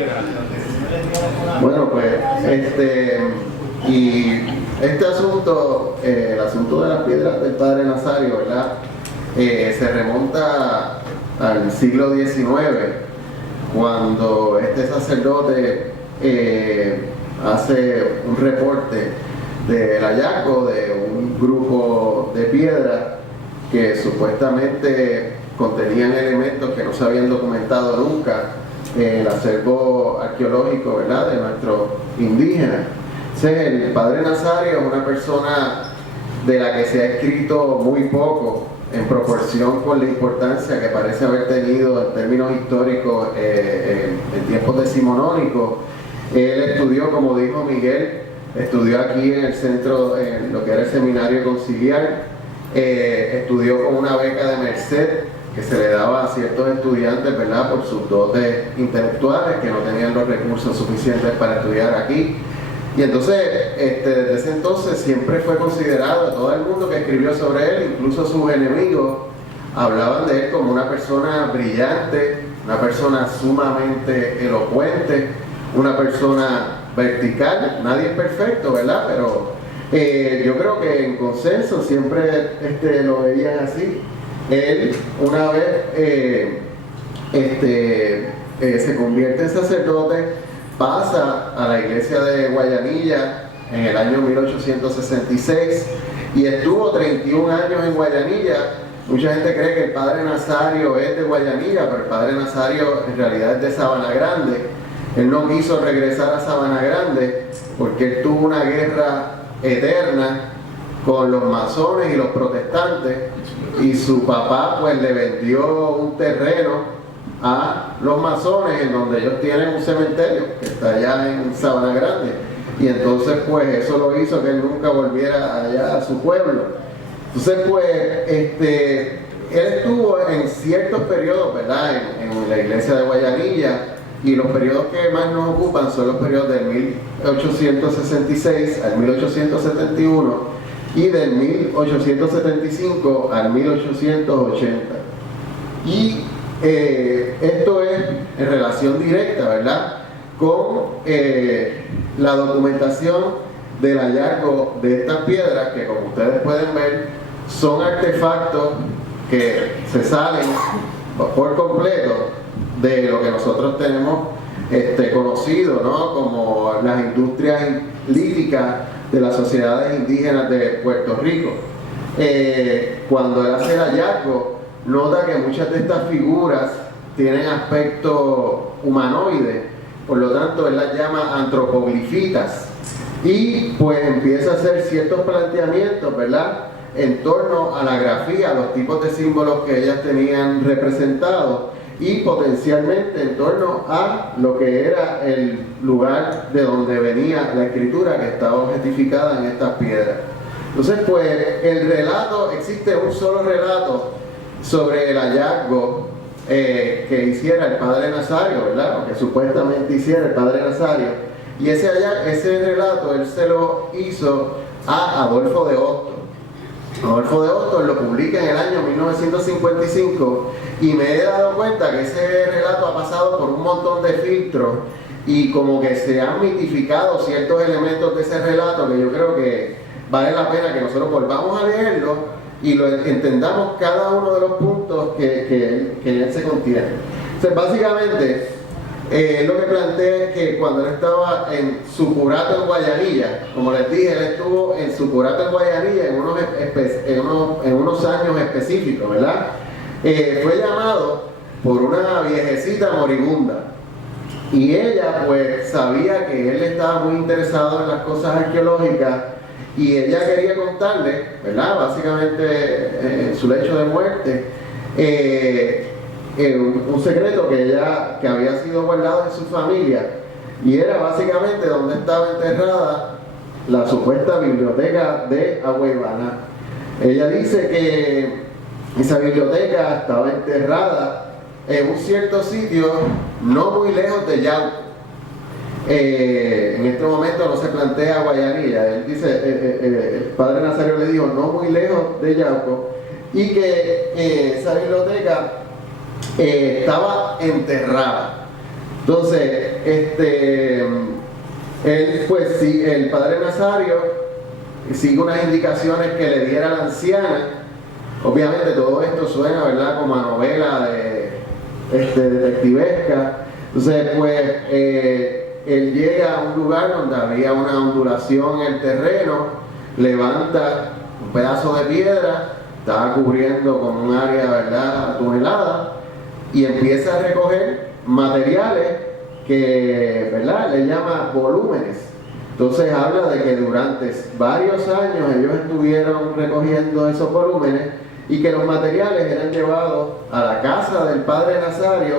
piedras. Bueno, pues, y este asunto, el asunto de las piedras del Padre Nazario, ¿verdad? Se remonta al siglo XIX, cuando este sacerdote hace un reporte del hallazgo de un grupo de piedras que supuestamente contenían elementos que no se habían documentado nunca en el acervo arqueológico, ¿verdad?, de nuestros indígenas. Entonces, el Padre Nazario es una persona de la que se ha escrito muy poco en proporción con la importancia que parece haber tenido en términos históricos en tiempos decimonónicos. Él estudió, como dijo Miguel, estudió aquí en el centro, en lo que era el seminario conciliar, estudió con una beca de Merced que se le daba a ciertos estudiantes, ¿verdad?, por sus dotes intelectuales, que no tenían los recursos suficientes para estudiar aquí. Y entonces, desde ese entonces siempre fue considerado, todo el mundo que escribió sobre él, incluso sus enemigos, hablaban de él como una persona brillante, una persona sumamente elocuente, una persona vertical. Nadie es perfecto, ¿verdad? Pero yo creo que en consenso siempre lo veían así. Él una vez se convierte en sacerdote, pasa a la iglesia de Guayanilla en el año 1866 y estuvo 31 años en Guayanilla. Mucha gente cree que el Padre Nazario es de Guayanilla, pero el Padre Nazario en realidad es de Sabana Grande. Él no quiso regresar a Sabana Grande porque él tuvo una guerra eterna con los masones y los protestantes, y su papá pues le vendió un terreno a los masones en donde ellos tienen un cementerio que está allá en Sabana Grande, y entonces pues eso lo hizo que él nunca volviera allá a su pueblo. Entonces pues él estuvo en ciertos periodos, ¿verdad?, en la iglesia de Guayanilla, y los periodos que más nos ocupan son los periodos del 1866 al 1871 y del 1875 al 1880. Y esto es en relación directa, ¿verdad?, con la documentación del hallazgo de estas piedras, que como ustedes pueden ver son artefactos que se salen por completo de lo que nosotros tenemos conocido, ¿no?, como las industrias líticas de las sociedades indígenas de Puerto Rico. Cuando él hace el hallazgo, nota que muchas de estas figuras tienen aspecto humanoide, por lo tanto él las llama antropoglifitas, y pues empieza a hacer ciertos planteamientos, ¿verdad?, en torno a la grafía, los tipos de símbolos que ellas tenían representados, y potencialmente en torno a lo que era el lugar de donde venía la escritura que estaba objetificada en estas piedras. Entonces pues el relato, existe un solo relato sobre el hallazgo que hiciera el Padre Nazario, ¿verdad?, o que supuestamente hiciera el Padre Nazario, y ese relato él se lo hizo a Adolfo de Hostos. Adolfo de Hostos lo publica en el año 1955, y me he dado cuenta que ese relato ha pasado por un montón de filtros, y como que se han mitificado ciertos elementos de ese relato que yo creo que vale la pena que nosotros volvamos a leerlo y lo entendamos cada uno de los puntos que en él se contiene. Entonces básicamente lo que plantea es que cuando él estaba en su curato en Guayanilla, como les dije, él estuvo en su curato en Guayanilla en unos años específicos, ¿verdad? Fue llamado por una viejecita moribunda, y ella pues sabía que él estaba muy interesado en las cosas arqueológicas, y ella quería contarle, ¿verdad?, básicamente en su lecho de muerte, un secreto que había sido guardado en su familia, y era básicamente donde estaba enterrada la supuesta biblioteca de Agüeybaná. Ella dice que esa biblioteca estaba enterrada en un cierto sitio no muy lejos de Yauco. En este momento no se plantea Guayanilla. Él dice, el Padre Nazario le dijo no muy lejos de Yauco, y que esa biblioteca estaba enterrada. Entonces, él, pues, sí, el padre Nazario sigue unas indicaciones que le diera la anciana. Obviamente todo esto suena, ¿verdad?, como a novela de detectivesca. Entonces, pues, él llega a un lugar donde había una ondulación en el terreno, levanta un pedazo de piedra, estaba cubriendo con un área, ¿verdad?, atunelada, y empieza a recoger materiales que, ¿verdad?, le llama volúmenes. Entonces habla de que durante varios años ellos estuvieron recogiendo esos volúmenes y que los materiales eran llevados a la casa del padre Nazario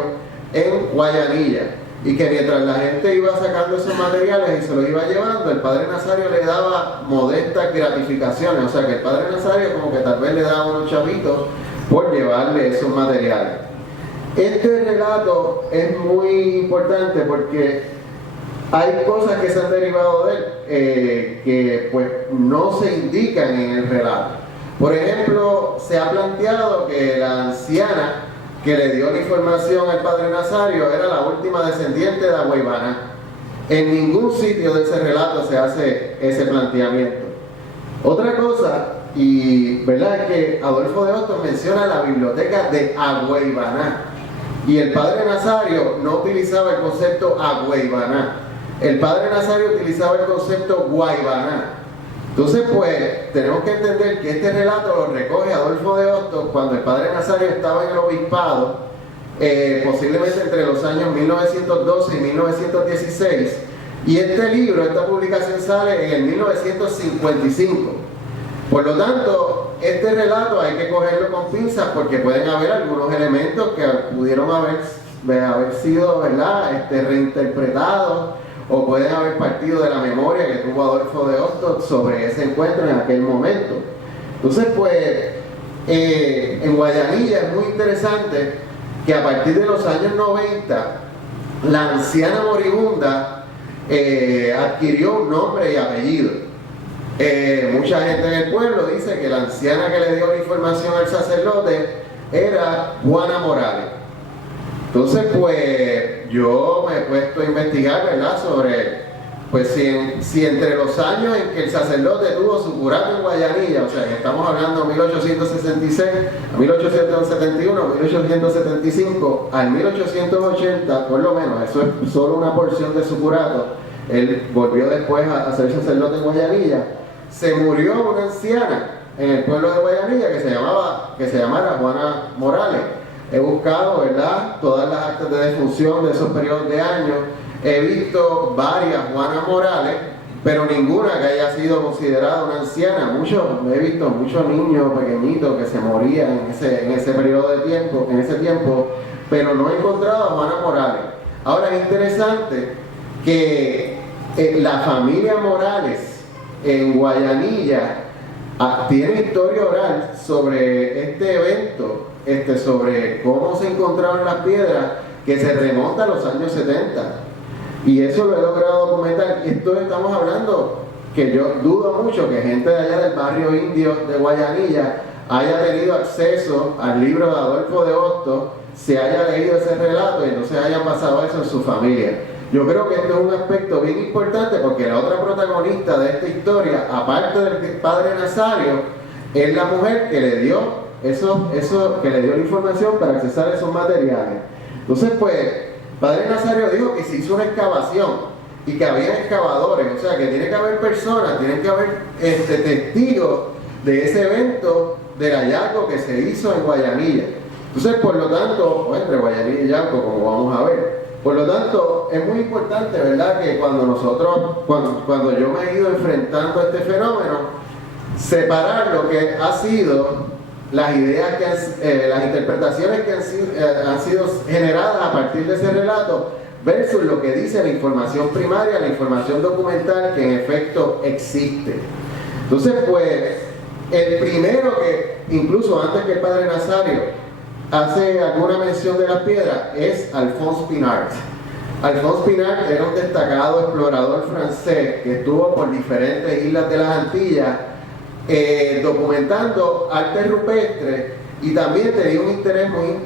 en Guayanilla, y que mientras la gente iba sacando esos materiales y se los iba llevando, el padre Nazario le daba modestas gratificaciones. O sea que el padre Nazario como que tal vez le daba unos chavitos por llevarle esos materiales. Este relato es muy importante porque hay cosas que se han derivado de él que pues no se indican en el relato. Por ejemplo, se ha planteado que la anciana que le dio la información al padre Nazario era la última descendiente de Agüeybaná. En ningún sitio de ese relato se hace ese planteamiento. Otra cosa, y verdad, es que Adolfo de Hostos menciona la biblioteca de Agüeybaná, y el padre Nazario no utilizaba el concepto Agüeybaná. El padre Nazario utilizaba el concepto Guaybaná. Entonces, pues, tenemos que entender que este relato lo recoge Adolfo de Hostos cuando el padre Nazario estaba en el obispado, posiblemente entre los años 1912 y 1916, y este libro, esta publicación sale en el 1955. Por lo tanto, este relato hay que cogerlo con pinzas porque pueden haber algunos elementos que pudieron haber sido, ¿verdad?, reinterpretados, o pueden haber partido de la memoria que tuvo Adolfo de Hostos sobre ese encuentro en aquel momento. Entonces, pues, en Guayanilla es muy interesante que a partir de los años 90, la anciana moribunda adquirió un nombre y apellido. Mucha gente en el pueblo dice que la anciana que le dio la información al sacerdote era Juana Morales. Entonces, pues, yo me he puesto a investigar, ¿verdad?, sobre, pues, si entre los años en que el sacerdote tuvo su curato en Guayanilla, o sea, que estamos hablando de 1866, a 1871, 1875, al 1880, por lo menos, eso es solo una porción de su curato. Él volvió después a ser sacerdote en Guayanilla. Se murió una anciana en el pueblo de Guayanilla que se llamara Juana Morales. He buscado, ¿verdad?, todas las actas de defunción de esos periodos de años. He visto varias Juanas Morales, pero ninguna que haya sido considerada una anciana. He visto muchos niños pequeñitos que se morían en ese periodo de tiempo, pero no he encontrado a Juana Morales. Ahora es interesante que la familia Morales en Guayanilla tiene historia oral sobre este evento, sobre cómo se encontraron las piedras, que se remonta a los años 70. Y eso lo he logrado documentar. Esto estamos hablando que yo dudo mucho que gente de allá del barrio indio de Guayanilla haya tenido acceso al libro de Adolfo de Hostos, se haya leído ese relato y entonces hayan pasado eso en su familia. Yo creo que esto es un aspecto bien importante porque la otra protagonista de esta historia, aparte del padre Nazario, es la mujer que le dio que le dio la información para accesar a esos materiales. Entonces, pues, padre Nazario dijo que se hizo una excavación y que había excavadores, o sea, que tiene que haber personas, tienen que haber testigos de ese evento del hallazgo que se hizo en Guayanilla. Entonces, por lo tanto, pues, entre Guayanilla y Yauco, como vamos a ver, por lo tanto, es muy importante, ¿verdad?, que cuando yo me he ido enfrentando a este fenómeno, separar lo que ha sido las ideas las interpretaciones que han sido generadas a partir de ese relato versus lo que dice la información primaria, la información documental que en efecto existe. Entonces, pues, el primero que, incluso antes que el padre Nazario, hace alguna mención de las piedras es Alphonse Pinart. Alphonse Pinart era un destacado explorador francés que estuvo por diferentes islas de las Antillas documentando arte rupestre, y también tenía un interés muy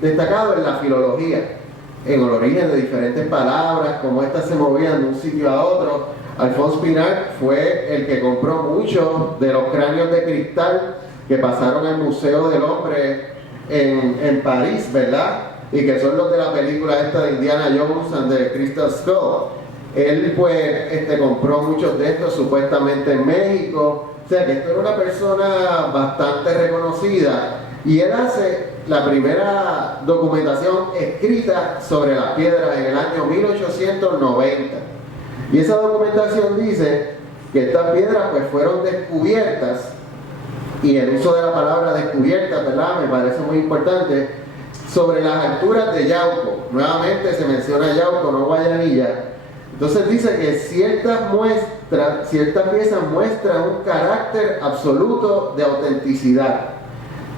destacado en la filología. en el origen de diferentes palabras, cómo estas se movían de un sitio a otro. Alphonse Pinart fue el que compró muchos de los cráneos de cristal que pasaron al Museo del Hombre en París, ¿verdad? Y que son los de la película esta de Indiana Jones and the Crystal Skull. Él pues compró muchos de estos supuestamente en México. O sea que esto era una persona bastante reconocida y él hace la primera documentación escrita sobre las piedras en el año 1890. Y esa documentación dice que estas piedras pues fueron descubiertas, y el uso de la palabra descubierta, ¿verdad?, me parece muy importante, sobre las alturas de Yauco. Nuevamente se menciona Yauco, no Guayanilla. Entonces dice que ciertas piezas muestran un carácter absoluto de autenticidad,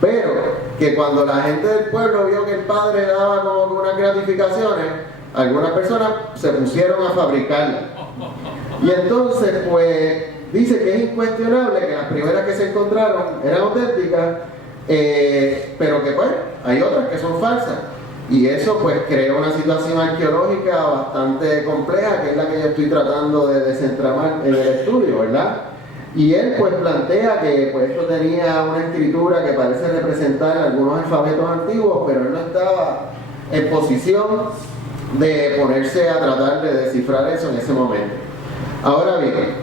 pero que cuando la gente del pueblo vio que el padre daba como unas gratificaciones, algunas personas se pusieron a fabricarlas. Y entonces pues dice que es incuestionable que las primeras que se encontraron eran auténticas, pero que pues hay otras que son falsas. Y eso pues crea una situación arqueológica bastante compleja, que es la que yo estoy tratando de desentramar en el estudio, ¿verdad? Y él pues plantea que pues esto tenía una escritura que parece representar algunos alfabetos antiguos, pero él no estaba en posición de ponerse a tratar de descifrar eso en ese momento. Ahora bien,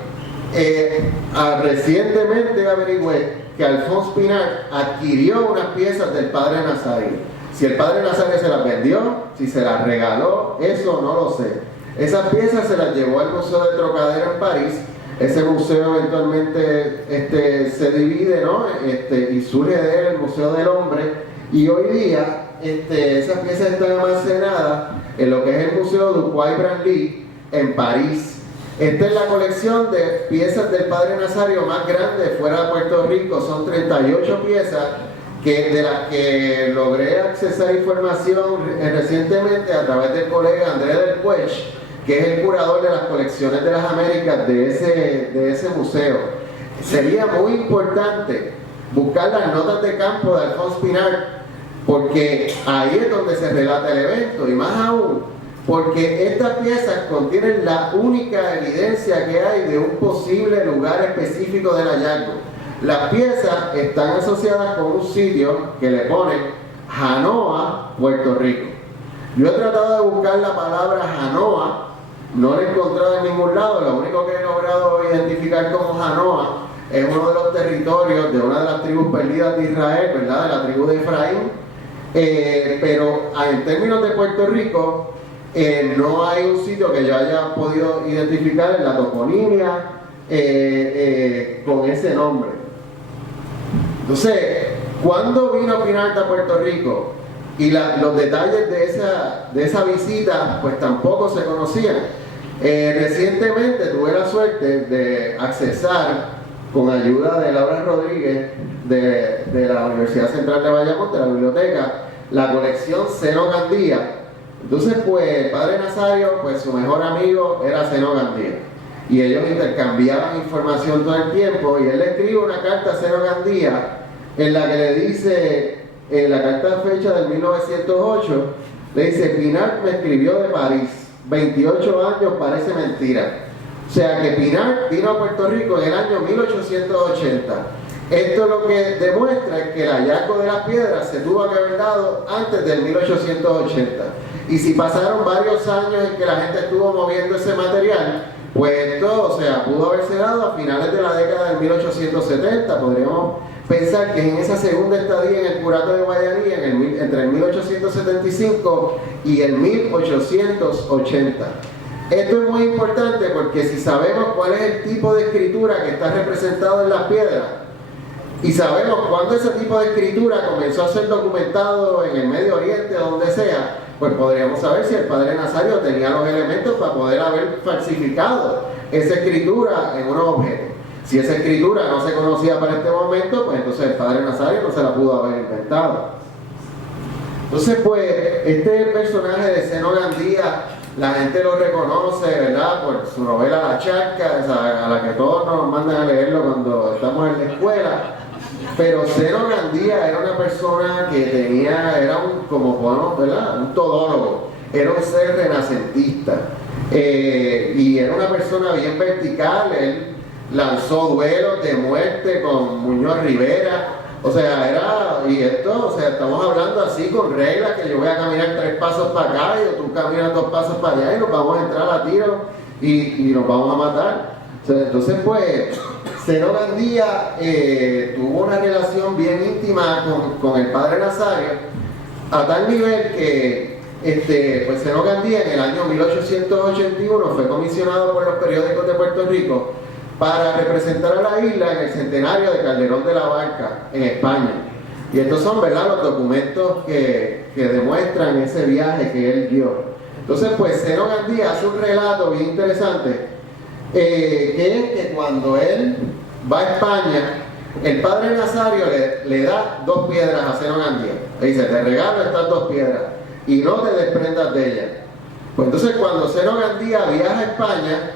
recientemente averigüé que Alphonse Pinart adquirió unas piezas del padre Nazario. Si el padre Nazario se las vendió, si se las regaló, eso no lo sé. Esas piezas se las llevó al Museo de Trocadero en París. Ese museo eventualmente se divide, ¿no? Y surge de él el Museo del Hombre. Y hoy día esas piezas están almacenadas en lo que es el Museo Duquay-Branly en París. Esta es la colección de piezas del padre Nazario más grande fuera de Puerto Rico. Son 38 piezas de las que logré accesar información recientemente a través del colega Andrés del Puech, que es el curador de las colecciones de las Américas de ese museo. Sería muy importante buscar las notas de campo de Alphonse Pinart, porque ahí es donde se relata el evento, y más aún, porque estas piezas contienen la única evidencia que hay de un posible lugar específico del hallazgo. Las piezas están asociadas con un sitio que le ponen Janoa, Puerto Rico. Yo he tratado de buscar la palabra Janoa, no la he encontrado en ningún lado. Lo único que he logrado identificar como Janoa es uno de los territorios de una de las tribus perdidas de Israel, ¿verdad?, de la tribu de Efraín. Pero en términos de Puerto Rico, no hay un sitio que yo haya podido identificar en la toponimia con ese nombre. Entonces, ¿cuándo vino Pinart a Puerto Rico? Y los detalles de esa visita pues tampoco se conocían. Recientemente tuve la suerte de accesar, con ayuda de Laura Rodríguez de la Universidad Central de Bayamón, de la biblioteca, la colección Zeno Gandía. Entonces pues el padre Nazario, pues su mejor amigo era Zeno Gandía, y ellos intercambiaban información todo el tiempo, y él le escribe una carta a Zeno Gandía en la que le dice, en la carta fecha del 1908, le dice: Pinart me escribió de París, 28 años parece mentira. O sea que Pinart vino a Puerto Rico en el año 1880. Esto lo que demuestra es que el hallazgo de las piedras se tuvo que haber dado antes del 1880. Y si pasaron varios años en que la gente estuvo moviendo ese material, pues esto, o sea, pudo haberse dado a finales de la década del 1870. Podríamos pensar que en esa segunda estadía en el Curato de Guayanilla, entre el 1875 y el 1880. Esto es muy importante porque si sabemos cuál es el tipo de escritura que está representado en las piedras, y sabemos cuándo ese tipo de escritura comenzó a ser documentado en el Medio Oriente o donde sea, pues podríamos saber si el padre Nazario tenía los elementos para poder haber falsificado esa escritura en unos objetos. Si esa escritura no se conocía para este momento, pues entonces el padre Nazario no se la pudo haber inventado. Entonces pues este personaje de Zeno Gandía, la gente lo reconoce, ¿verdad?, por su novela La Charca, a la que todos nos mandan a leerlo cuando estamos en la escuela. Pero Zeno Gandía era una persona que era como podemos, ¿verdad?, un todólogo. era un ser renacentista. Y era una persona bien vertical. Él lanzó duelos de muerte con Muñoz Rivera. O sea, estamos hablando así con reglas, que yo voy a caminar 3 pasos para acá y tú caminas 2 pasos para allá y nos vamos a entrar a tiro y nos vamos a matar. O sea, entonces, pues, Zeno Gandía tuvo una relación bien íntima con el padre Nazario, a tal nivel que pues Zeno Gandía en el año 1881 fue comisionado por los periódicos de Puerto Rico para representar a la isla en el centenario de Calderón de la Barca en España. Y estos son, ¿verdad?, los documentos que demuestran ese viaje que él dio. Entonces, pues Zeno Gandía hace un relato bien interesante, que es que cuando él va a España, el padre Nazario le da 2 piedras a Zeno Gandía. Le dice: te regalo estas 2 piedras y no te desprendas de ellas. Pues entonces, cuando Zeno Gandía viaja a España,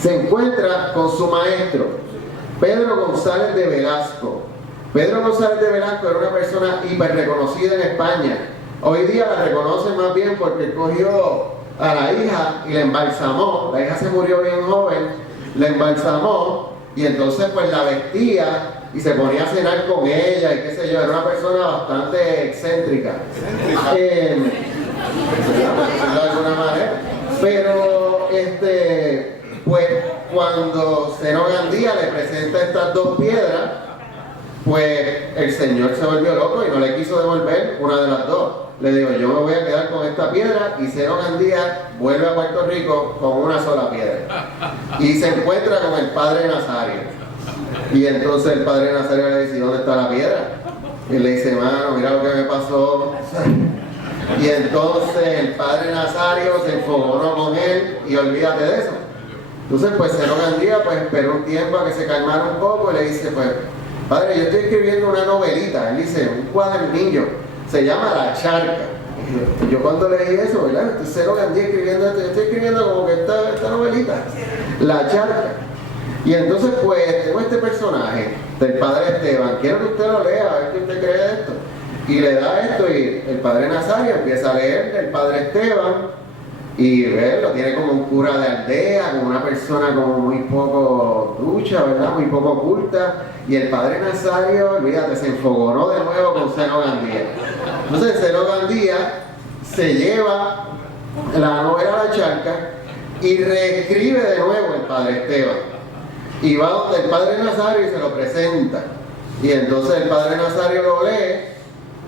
se encuentra con su maestro, Pedro González de Velasco. Pedro González de Velasco era una persona hiper reconocida en España. Hoy día la reconocen más bien porque cogió a la hija y la embalsamó. La hija se murió bien joven, la embalsamó y entonces pues la vestía y se ponía a cenar con ella y qué sé yo. Era una persona bastante excéntrica. Por decirlo de alguna manera. Pero pues cuando Zeno Gandía le presenta estas 2 piedras, pues el señor se volvió loco y no le quiso devolver una de las 2. Le digo: yo me voy a quedar con esta piedra, y Zeno Gandía vuelve a Puerto Rico con una sola piedra. Y se encuentra con el padre Nazario. Y entonces el padre Nazario le dice: ¿dónde está la piedra? Y le dice: mano, mira lo que me pasó. Y entonces el padre Nazario se enfogonó con él y olvídate de eso. Entonces, pues Zeno Gandía pues esperó un tiempo a que se calmara un poco y le dice: pues, padre, yo estoy escribiendo una novelita. Él dice: un cuadernillo, se llama La Charca. Y yo cuando leí eso, ¿verdad? Entonces Zeno Gandía escribiendo esto, yo estoy escribiendo como que esta novelita, La Charca. Y entonces, pues, tengo este personaje del padre Esteban, quiero que usted lo lea, a ver qué usted cree de esto. Y le da esto, y el padre Nazario empieza a leer del padre Esteban. Y lo tiene como un cura de aldea, como una persona como muy poco ducha, ¿verdad? Muy poco culta. Y el padre Nazario, olvídate, se enfogonó de nuevo con Zeno Gandía. Entonces Zeno Gandía se lleva la novela La Charca y reescribe de nuevo el padre Esteban. Y va donde el padre Nazario y se lo presenta. Y entonces el padre Nazario lo lee,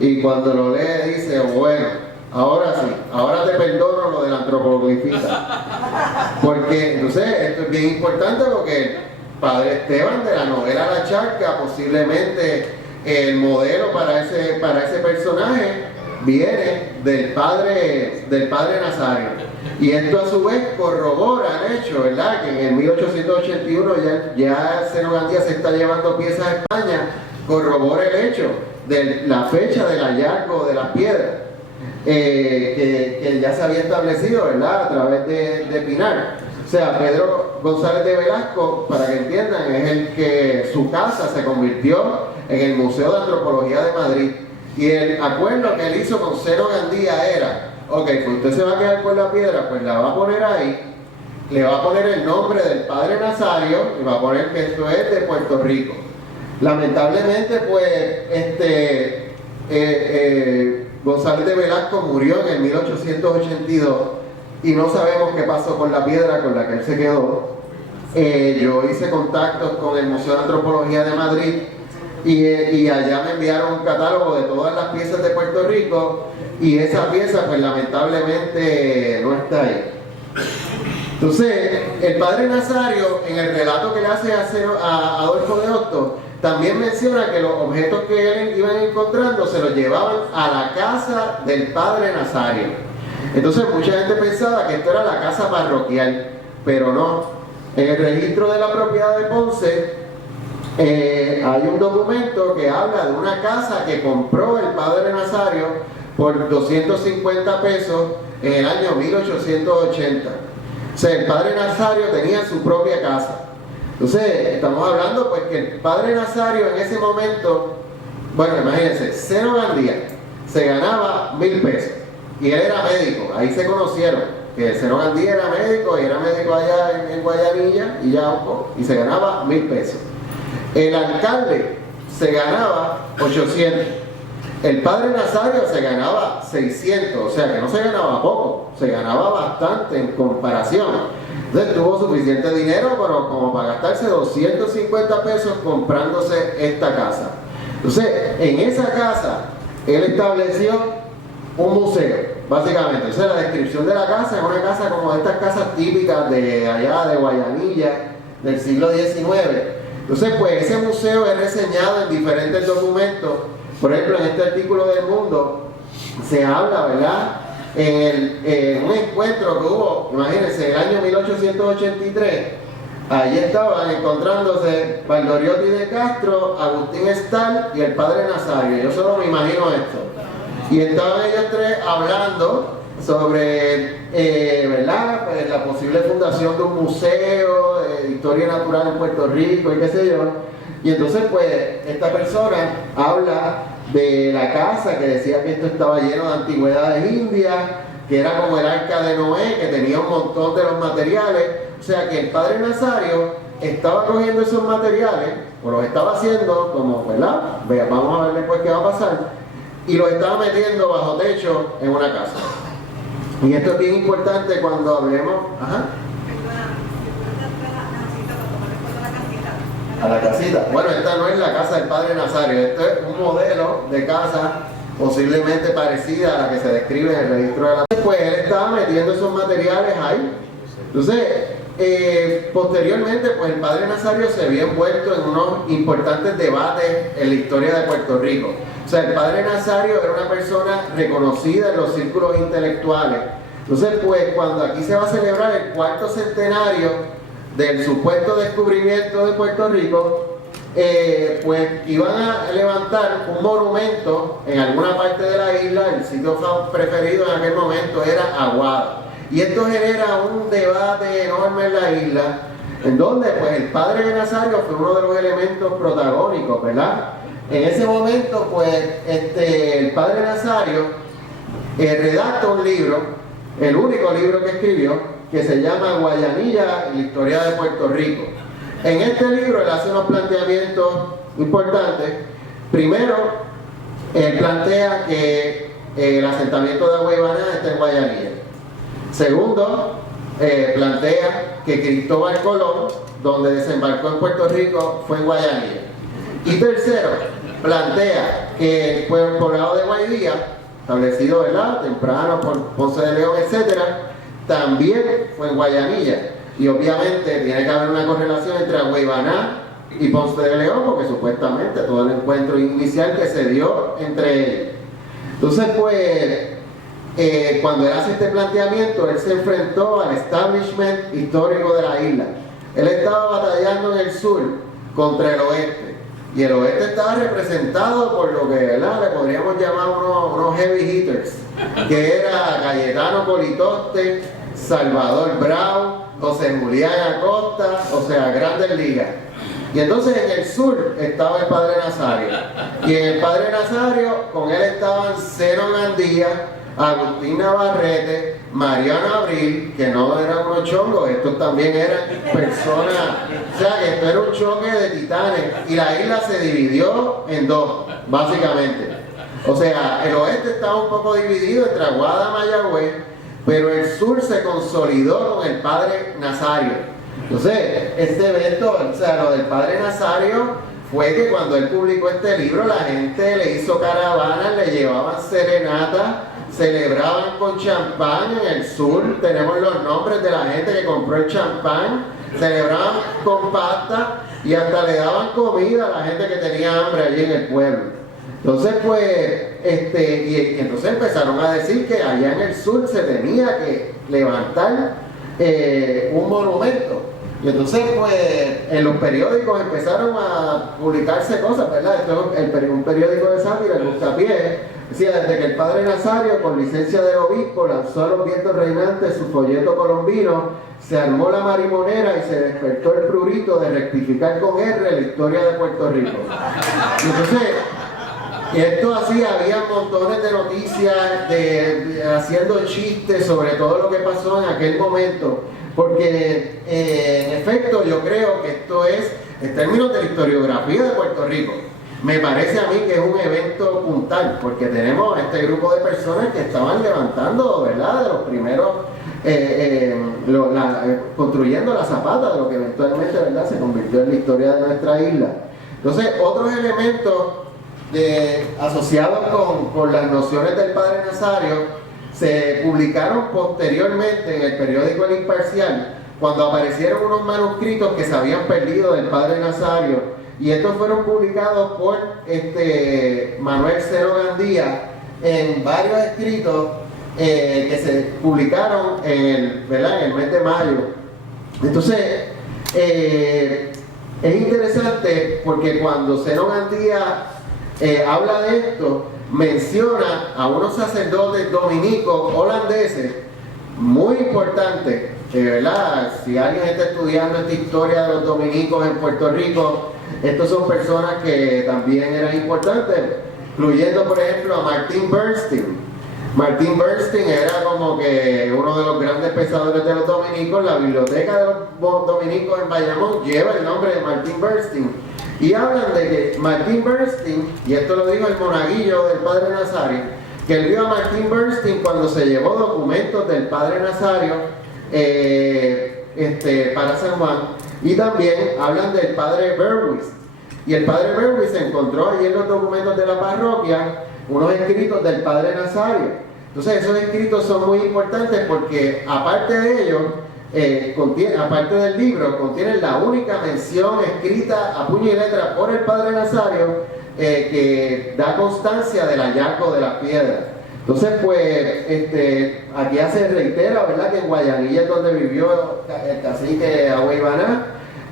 y cuando lo lee dice: bueno, ahora sí, ahora te perdono lo de la antropoglifita. Porque entonces esto es bien importante, porque el padre Esteban de la novela La Charca, posiblemente el modelo para ese personaje viene del padre Nazario. Y esto a su vez corrobora el hecho, ¿verdad?, que en el 1881 ya Zeno Gandía se está llevando piezas a España. Corrobora el hecho de la fecha del hallazgo de las piedras. Que ya se había establecido, ¿verdad?, a través de Pinar. O sea, Pedro González de Velasco, para que entiendan, es el que su casa se convirtió en el Museo de Antropología de Madrid. Y el acuerdo que él hizo con Zeno Gandía era: ok, pues usted se va a quedar con la piedra, pues la va a poner ahí, le va a poner el nombre del padre Nazario y va a poner que esto es de Puerto Rico. Lamentablemente, pues, González de Velasco murió en el 1882 y no sabemos qué pasó con la piedra con la que él se quedó. Yo hice contactos con el Museo de Antropología de Madrid y allá me enviaron un catálogo de todas las piezas de Puerto Rico, y esa pieza pues lamentablemente no está ahí. Entonces el padre Nazario, en el relato que le hace a Adolfo de Hostos, también menciona que los objetos que él iban encontrando se los llevaban a la casa del padre Nazario. Entonces mucha gente pensaba que esto era la casa parroquial, pero no. En el registro de la propiedad de Ponce hay un documento que habla de una casa que compró el padre Nazario por 250 pesos en el año 1880. O sea, el padre Nazario tenía su propia casa. Entonces, estamos hablando pues que el padre Nazario en ese momento, bueno, imagínense, Zeno Gandía se ganaba 1000 pesos. y él era médico, ahí se conocieron, que Zeno Gandía era médico y era médico allá en Guayanilla y Yauco, y se ganaba 1,000 pesos. El alcalde se ganaba 800. El padre Nazario se ganaba 600, o sea que no se ganaba poco, se ganaba bastante en comparación. Entonces tuvo suficiente dinero pero como para gastarse 250 pesos comprándose esta casa. Entonces, en esa casa, él estableció un museo, básicamente. Entonces, la descripción de la casa es una casa como estas casas típicas de allá, de Guayanilla, del siglo XIX. Entonces, pues, ese museo es reseñado en diferentes documentos. Por ejemplo, en este artículo del Mundo se habla, ¿verdad?, en un encuentro que hubo, imagínense, el año 1883, allí estaban encontrándose Valdoriotti de Castro, Agustín Estal y el padre Nazario. Yo solo me imagino esto. Y estaban ellos tres hablando sobre, ¿verdad?, pues, la posible fundación de un museo de historia natural en Puerto Rico y qué sé yo. Y entonces, pues, esta persona habla de la casa, que decía que esto estaba lleno de antigüedades indias, que era como el arca de Noé, que tenía un montón de los materiales. O sea que el padre Nazario estaba cogiendo esos materiales, o los estaba haciendo como, ¿verdad? Vamos a ver después qué va a pasar, y los estaba metiendo bajo techo en una casa. Y esto es bien importante cuando hablemos. Ajá. A la casita. Bueno, esta no es la casa del padre Nazario, esto es un modelo de casa posiblemente parecida a la que se describe en el registro de la... Pues él estaba metiendo esos materiales ahí. Entonces, posteriormente, pues el padre Nazario se había envuelto en unos importantes debates en la historia de Puerto Rico. O sea, el padre Nazario era una persona reconocida en los círculos intelectuales. Entonces, pues cuando aquí se va a celebrar el 4º centenario del supuesto descubrimiento de Puerto Rico, pues iban a levantar un monumento en alguna parte de la isla. El sitio preferido en aquel momento era Aguada. Y esto genera un debate enorme en la isla, en donde pues el padre Nazario fue uno de los elementos protagónicos, ¿verdad? En ese momento, pues, el padre Nazario redacta un libro, el único libro que escribió, que se llama Guayanilla y la historia de Puerto Rico. En este libro él hace unos planteamientos importantes. Primero, él plantea que el asentamiento de Agüeybaná está en Guayanilla. Segundo, plantea que Cristóbal Colón, donde desembarcó en Puerto Rico, fue en Guayanilla. Y tercero, plantea que el poblado de Guaidía, establecido, ¿verdad?, temprano por Ponce de León, etcétera, también fue en Guayanilla. Y obviamente tiene que haber una correlación entre Agüeybaná y Ponce de León, porque supuestamente todo el encuentro inicial que se dio entre ellos. Entonces, pues, cuando él hace este planteamiento, él se enfrentó al establishment histórico de la isla. Él estaba batallando en el sur contra el oeste. Y el oeste estaba representado por lo que, ¿verdad?, le podríamos llamar unos heavy hitters, que era Cayetano Politoste, Salvador Brau, José Julián Acosta, o sea, grandes ligas. Y entonces en el sur estaba el padre Nazario. Y en el padre Nazario, con él estaban Zeno Gandía, Agustín Navarrete, Mariano Abril, que no eran unos chongos, estos también eran personas, o sea que esto era un choque de titanes, y la isla se dividió en dos, básicamente. O sea, el oeste estaba un poco dividido entre Aguada y Mayagüez, pero el sur se consolidó con el padre Nazario. Entonces, este evento, o sea, lo del padre Nazario, fue que cuando él publicó este libro, la gente le hizo caravanas, le llevaban serenata, celebraban con champán en el sur. Tenemos los nombres de la gente que compró el champán, celebraban con pasta y hasta le daban comida a la gente que tenía hambre allí en el pueblo. Entonces, pues, y entonces empezaron a decir que allá en el sur se tenía que levantar un monumento. Y entonces, pues, en los periódicos empezaron a publicarse cosas, ¿verdad? Esto es un periódico de sátira, el Buscapié, decía: desde que el padre Nazario, con licencia del obispo, lanzó a los vientos reinantes su folleto colombino, se armó la marimonera y se despertó el prurito de rectificar con R la historia de Puerto Rico. Y entonces, Y esto así, había montones de noticias haciendo chistes sobre todo lo que pasó en aquel momento, porque en efecto yo creo que esto es, en términos de la historiografía de Puerto Rico, me parece a mí que es un evento puntal, porque tenemos este grupo de personas que estaban levantando, ¿verdad?, de los primeros, construyendo la zapata de lo que eventualmente, ¿verdad?, se convirtió en la historia de nuestra isla. Entonces, otros elementos asociados con las nociones del Padre Nazario se publicaron posteriormente en el periódico El Imparcial, cuando aparecieron unos manuscritos que se habían perdido del Padre Nazario, y estos fueron publicados por Manuel Cero Gandía en varios escritos que se publicaron en el mes de mayo. Entonces, es interesante porque cuando Zeno Gandía habla de esto, menciona a unos sacerdotes dominicos holandeses muy importantes, que, ¿verdad?, si alguien está estudiando esta historia de los dominicos en Puerto Rico, estos son personas que también eran importantes, incluyendo por ejemplo a Martin Bernstein. Martin Bernstein era como que uno de los grandes pensadores de los dominicos. La biblioteca de los dominicos en Bayamón lleva el nombre de Martin Bernstein. Y hablan de que Martin Bernstein, y esto lo dijo el monaguillo del Padre Nazario, que él vio a Martin Bernstein cuando se llevó documentos del Padre Nazario para San Juan. Y también hablan del Padre Berwis. Y el Padre Berwis encontró allí en los documentos de la parroquia unos escritos del Padre Nazario. Entonces esos escritos son muy importantes porque aparte de ellos, aparte del libro, contienen la única mención escrita a puño y letra por el Padre Nazario que da constancia del hallazgo de las piedras. Entonces, pues, aquí se reitera, ¿verdad?, que en Guayanilla es donde vivió el cacique Agüeybaná.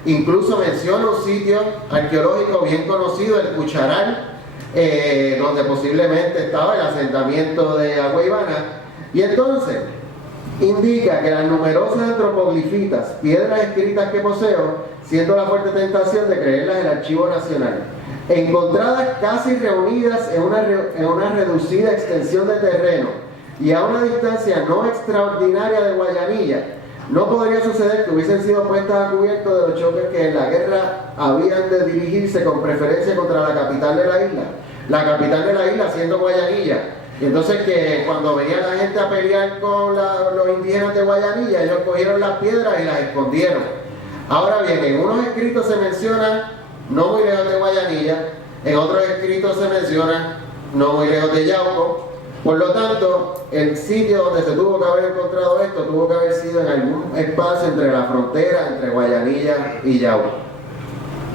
Incluso menciona un sitio arqueológico bien conocido, el Cucharal, donde posiblemente estaba el asentamiento de Agüeybaná. Y entonces indica que las numerosas antropoglifitas, piedras escritas que poseo, siento la fuerte tentación de creerlas en el Archivo Nacional, encontradas casi reunidas en una reducida extensión de terreno y a una distancia no extraordinaria de Guayanilla, no podría suceder que hubiesen sido puestas a cubierto de los choques que en la guerra habían de dirigirse con preferencia contra la capital de la isla. La capital de la isla siendo Guayanilla. Y entonces que cuando venía la gente a pelear con los indígenas de Guayanilla, ellos cogieron las piedras y las escondieron. Ahora bien, en unos escritos se menciona no muy lejos de Guayanilla, en otros escritos se menciona no muy lejos de Yauco. Por lo tanto, el sitio donde se tuvo que haber encontrado esto tuvo que haber sido en algún espacio entre la frontera, entre Guayanilla y Yauco.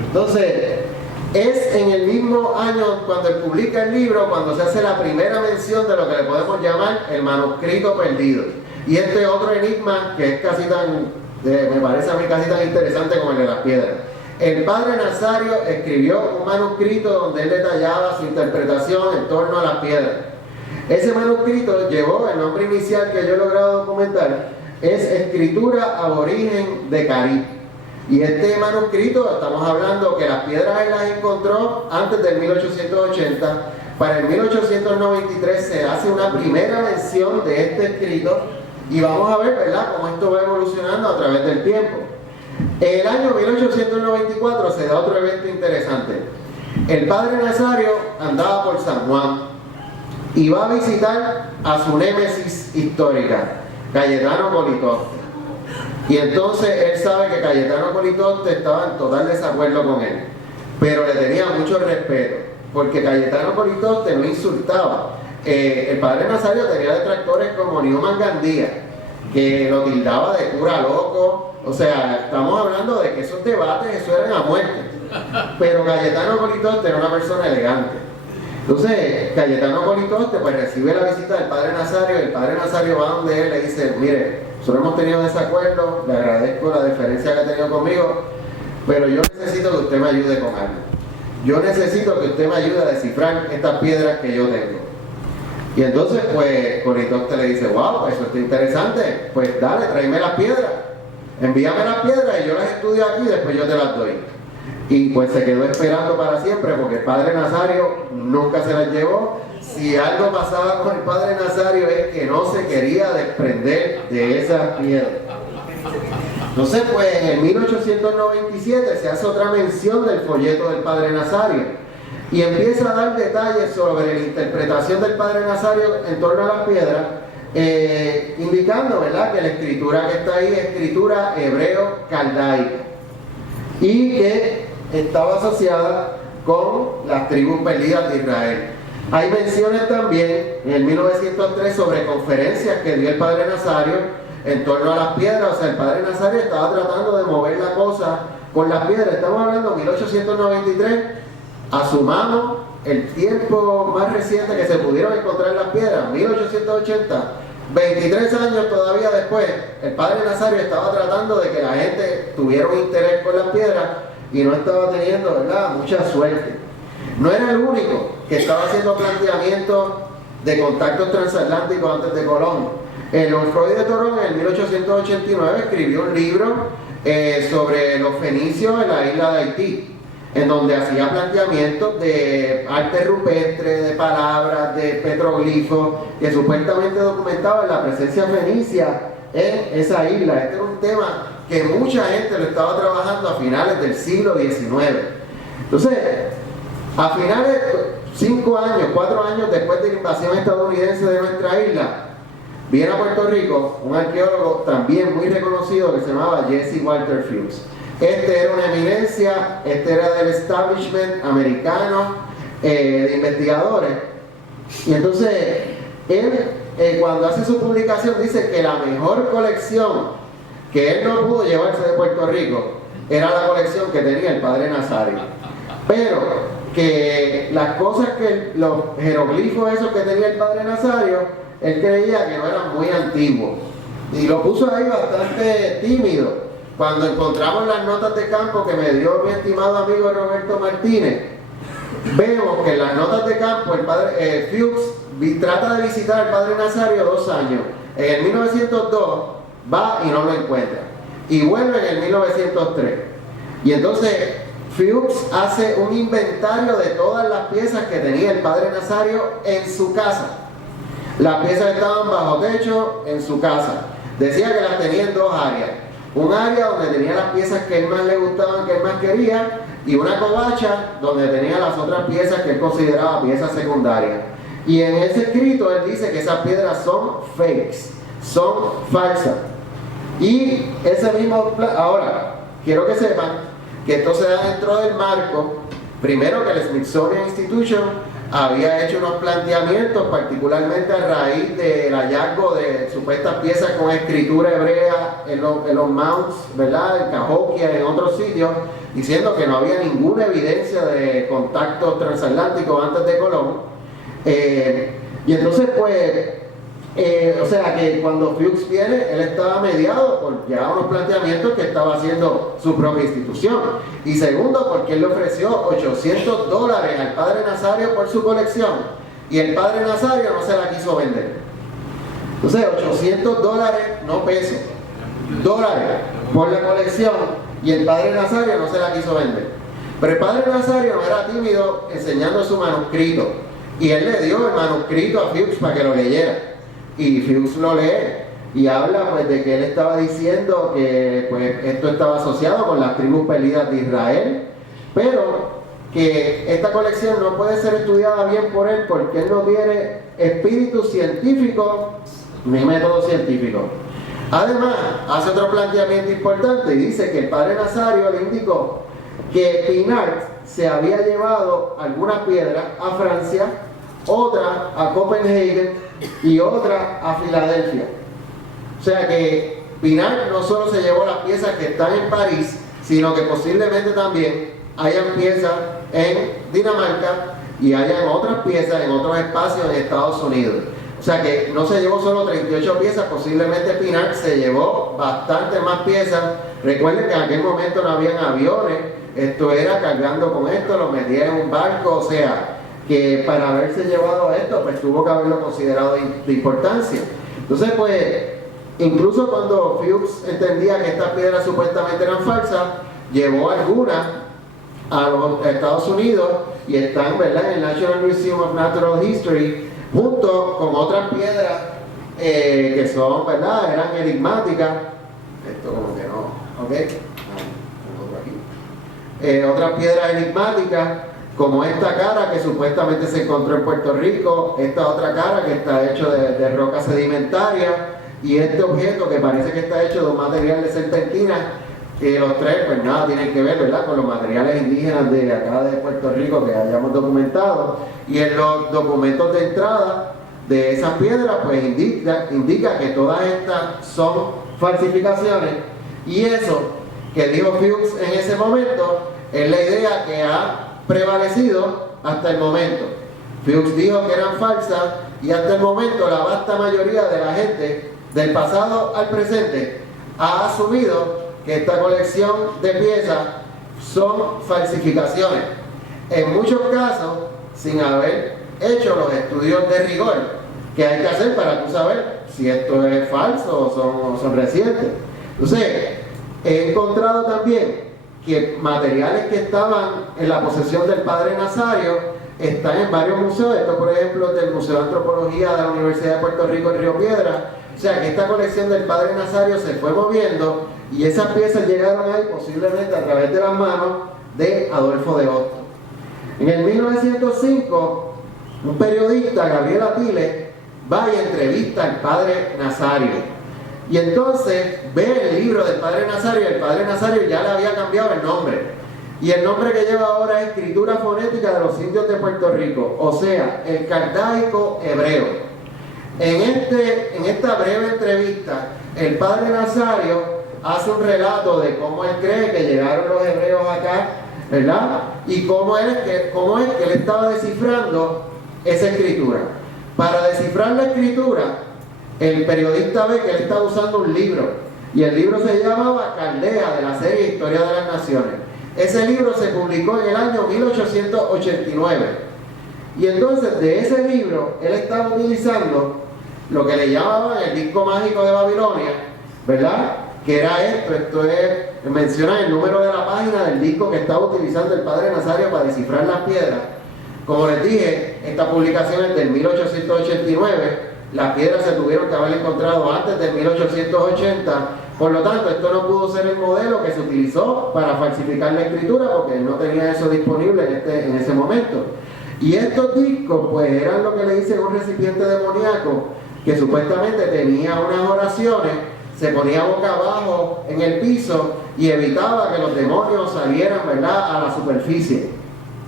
Entonces, es en el mismo año cuando él publica el libro, cuando se hace la primera mención de lo que le podemos llamar el manuscrito perdido. Y este otro enigma que es casi tan, me parece a mí casi tan interesante como el de las piedras. El Padre Nazario escribió un manuscrito donde él detallaba su interpretación en torno a las piedras. Ese manuscrito llevó el nombre inicial que yo he logrado documentar, es Escritura Aborigen de Carib. Y este manuscrito, estamos hablando que las piedras él las encontró antes del 1880. Para el 1893 se hace una primera mención de este escrito y vamos a ver, ¿verdad?, cómo esto va evolucionando a través del tiempo. En el año 1894 se da otro evento interesante. El Padre Nazario andaba por San Juan y va a visitar a su némesis histórica, Cayetano Politoste. Y entonces él sabe que Cayetano Politoste estaba en total desacuerdo con él, pero le tenía mucho respeto, porque Cayetano Politoste no insultaba. El Padre Nazario tenía detractores como Newman Gandía, que lo tildaba de cura loco. O sea, estamos hablando de que esos debates, eso eran a muerte. Pero Cayetano Politoste era una persona elegante. Entonces, Cayetano Politoste pues recibe la visita del Padre Nazario, y el Padre Nazario va donde él le dice: mire, nosotros hemos tenido desacuerdos, le agradezco la deferencia que ha tenido conmigo, pero yo necesito que usted me ayude con algo. Yo necesito que usted me ayude a descifrar estas piedras que yo tengo. Y entonces, pues, Politoste le dice: wow, eso está interesante, pues dale, tráeme las piedras. Envíame las piedras y yo las estudio aquí y después yo te las doy. y pues se quedó esperando para siempre porque el padre Nazario nunca se las llevó. Si algo pasaba con el padre Nazario es que no se quería desprender de esa piedra. Entonces, pues en 1897 se hace otra mención del folleto del padre Nazario y empieza a dar detalles sobre la interpretación del padre Nazario en torno a las piedras, indicando, ¿verdad?, que la escritura que está ahí es escritura hebreo-caldaica y que estaba asociada con las tribus perdidas de Israel. Hay menciones también en el 1903 sobre conferencias que dio el padre Nazario en torno a las piedras. O sea, el padre Nazario estaba tratando de mover la cosa con las piedras. Estamos hablando de 1893. Asumamos el tiempo más reciente que se pudieron encontrar las piedras, 1880. 23 años todavía después, el padre Nazario estaba tratando de que la gente tuviera un interés por las piedras y no estaba teniendo, ¿verdad?, mucha suerte. No era el único que estaba haciendo planteamientos de contactos transatlánticos antes de Colón. El Freud de Torón en 1889 escribió un libro sobre los fenicios en la isla de Haití, en donde hacía planteamientos de arte rupestre, de palabras, de petroglifos, que supuestamente documentaban la presencia fenicia en esa isla. Este era un tema que mucha gente lo estaba trabajando a finales del siglo XIX. Entonces, a finales, 4 años después de la invasión estadounidense de nuestra isla, viene a Puerto Rico un arqueólogo también muy reconocido que se llamaba Jesse Walter Phillips. Este era una eminencia, este era del establishment americano de investigadores. Y entonces, él, cuando hace su publicación, dice que la mejor colección que él no pudo llevarse de Puerto Rico era la colección que tenía el padre Nazario. Pero que las cosas los jeroglifos esos que tenía el padre Nazario, él creía que no eran muy antiguos. Y lo puso ahí bastante tímido. Cuando encontramos las notas de campo que me dio mi estimado amigo Roberto Martínez, vemos que en las notas de campo el padre Fuchs trata de visitar al padre Nazario 2 años. En el 1902 va y no lo encuentra. Y vuelve en el 1903. Y entonces Fuchs hace un inventario de todas las piezas que tenía el padre Nazario en su casa. Las piezas estaban bajo techo en su casa. Decía que las tenía en 2 áreas. Un área donde tenía las piezas que él más le gustaban, que él más quería, y una covacha donde tenía las otras piezas que él consideraba piezas secundarias. Y en ese escrito él dice que esas piedras son fakes, son falsas. Y ese mismo ahora, quiero que sepan que esto se da dentro del marco, primero que el Smithsonian Institution había hecho unos planteamientos, particularmente a raíz del hallazgo de supuestas piezas con escritura hebrea en los mounts, ¿verdad?, en Cahokia, en otros sitios, diciendo que no había ninguna evidencia de contacto transatlántico antes de Colón. Y entonces, pues, o sea que cuando Fuchs viene, él estaba mediado por ya unos planteamientos que estaba haciendo su propia institución. Y segundo, porque él le ofreció $800 al padre Nazario por su colección. Y el padre Nazario no se la quiso vender. Entonces, $800, no pesos, dólares por la colección. Y el padre Nazario no se la quiso vender. Pero el padre Nazario no era tímido enseñando su manuscrito. Y él le dio el manuscrito a Fuchs para que lo leyera. Y Fuchs lo lee y habla, pues, de que él estaba diciendo que, pues, esto estaba asociado con las tribus perdidas de Israel, pero que esta colección no puede ser estudiada bien por él porque él no tiene espíritu científico ni método científico. Además, hace otro planteamiento importante y dice que el padre Nazario le indicó que Pinart se había llevado algunas piedras a Francia, otra a Copenhague y otra a Filadelfia. O sea que Pinart no solo se llevó las piezas que están en París, sino que posiblemente también hayan piezas en Dinamarca y hayan otras piezas en otros espacios en Estados Unidos. O sea que no se llevó solo 38 piezas, posiblemente Pinart se llevó bastante más piezas. Recuerden que en aquel momento no habían aviones, esto era cargando con esto, lo metía en un barco, o sea que para haberse llevado esto, pues tuvo que haberlo considerado de importancia. Entonces, pues, incluso cuando Fuchs entendía que estas piedras supuestamente eran falsas, llevó algunas a los Estados Unidos y están, ¿verdad?, en el National Museum of Natural History, junto con otras piedras que son, ¿verdad?, eran enigmáticas. Esto como que no, ¿ok? Otras piedras enigmáticas, como esta cara que supuestamente se encontró en Puerto Rico, esta otra cara que está hecho de roca sedimentaria, y este objeto que parece que está hecho de un material de serpentina, que los tres pues nada tienen que ver, ¿verdad?, con los materiales indígenas de acá de Puerto Rico que hayamos documentado, y en los documentos de entrada de esas piedras pues indica que todas estas son falsificaciones, y eso que dijo Fuchs en ese momento es la idea que ha prevalecido hasta el momento. Fuchs dijo que eran falsas y hasta el momento la vasta mayoría de la gente del pasado al presente ha asumido que esta colección de piezas son falsificaciones, en muchos casos sin haber hecho los estudios de rigor que hay que hacer para tú saber si esto es falso o son recientes. Entonces, he encontrado también que materiales que estaban en la posesión del padre Nazario están en varios museos. Esto, por ejemplo, del Museo de Antropología de la Universidad de Puerto Rico en Río Piedras. O sea, que esta colección del padre Nazario se fue moviendo y esas piezas llegaron ahí posiblemente a través de las manos de Adolfo de Hostos. En el 1905, un periodista, Gabriel Atile, va y entrevista al padre Nazario. Y entonces ve el libro del padre Nazario, y el padre Nazario ya le había cambiado el nombre. Y el nombre que lleva ahora es Escritura Fonética de los Indios de Puerto Rico, o sea, el caldaico hebreo. En esta breve entrevista, el padre Nazario hace un relato de cómo él cree que llegaron los hebreos acá, ¿verdad? Y cómo es que él estaba descifrando esa escritura. Para descifrar la escritura, el periodista ve que él estaba usando un libro, y el libro se llamaba Caldea, de la serie Historia de las Naciones. Ese libro se publicó en el año 1889. Y entonces de ese libro él estaba utilizando lo que le llamaban el disco mágico de Babilonia, ¿verdad? Que era esto es, menciona el número de la página del disco que estaba utilizando el padre Nazario para descifrar las piedras. Como les dije, esta publicación es del 1889, las piedras se tuvieron que haber encontrado antes del 1880, por lo tanto esto no pudo ser el modelo que se utilizó para falsificar la escritura, porque no tenía eso disponible en ese momento. Y estos discos pues eran lo que le dicen un recipiente demoníaco, que supuestamente tenía unas oraciones, se ponía boca abajo en el piso y evitaba que los demonios salieran, ¿verdad?, a la superficie.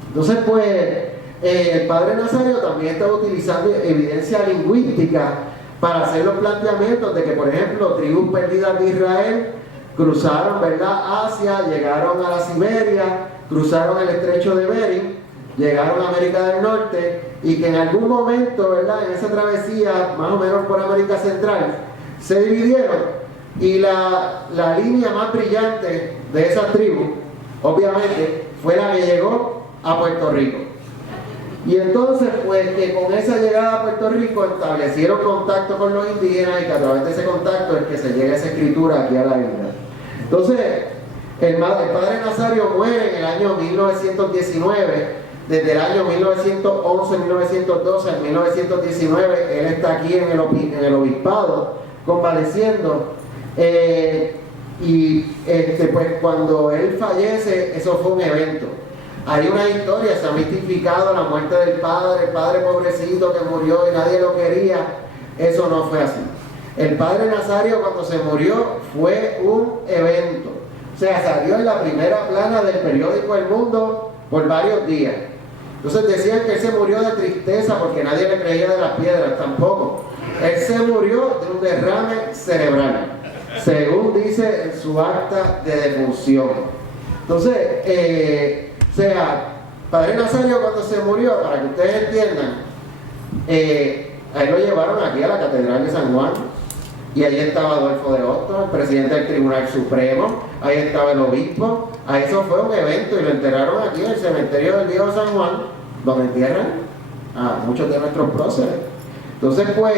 Entonces pues el padre Nazario también estaba utilizando evidencia lingüística para hacer los planteamientos de que, por ejemplo, tribus perdidas de Israel cruzaron, ¿verdad?, Asia, llegaron a la Siberia, cruzaron el estrecho de Bering, llegaron a América del Norte, y que en algún momento, ¿verdad?, en esa travesía, más o menos por América Central, se dividieron, y la línea más brillante de esa tribu, obviamente, fue la que llegó a Puerto Rico. Y entonces, pues, que con esa llegada a Puerto Rico establecieron contacto con los indígenas, y que a través de ese contacto es que se llega esa escritura aquí a la isla. Entonces, el padre Nazario muere en el año 1919. Desde el año 1911, 1912 al 1919, él está aquí en el obispado, convaleciendo. Pues cuando él fallece, eso fue un evento. Hay una historia, se ha mistificado la muerte del padre, el padre pobrecito que murió y nadie lo quería. Eso no fue así. El padre Nazario, cuando se murió, fue un evento. O sea, salió en la primera plana del periódico El Mundo por varios días. Entonces decían que él se murió de tristeza porque nadie le creía de las piedras, tampoco. Él se murió de un derrame cerebral, según dice en su acta de defunción. Entonces, padre Nazario cuando se murió, para que ustedes entiendan, a él lo llevaron aquí a la Catedral de San Juan, y ahí estaba Adolfo de Hostos, el presidente del Tribunal Supremo, ahí estaba el obispo. A eso fue un evento y lo enterraron aquí en el cementerio del Viejo San Juan, donde entierran a muchos de nuestros próceres. Entonces pues,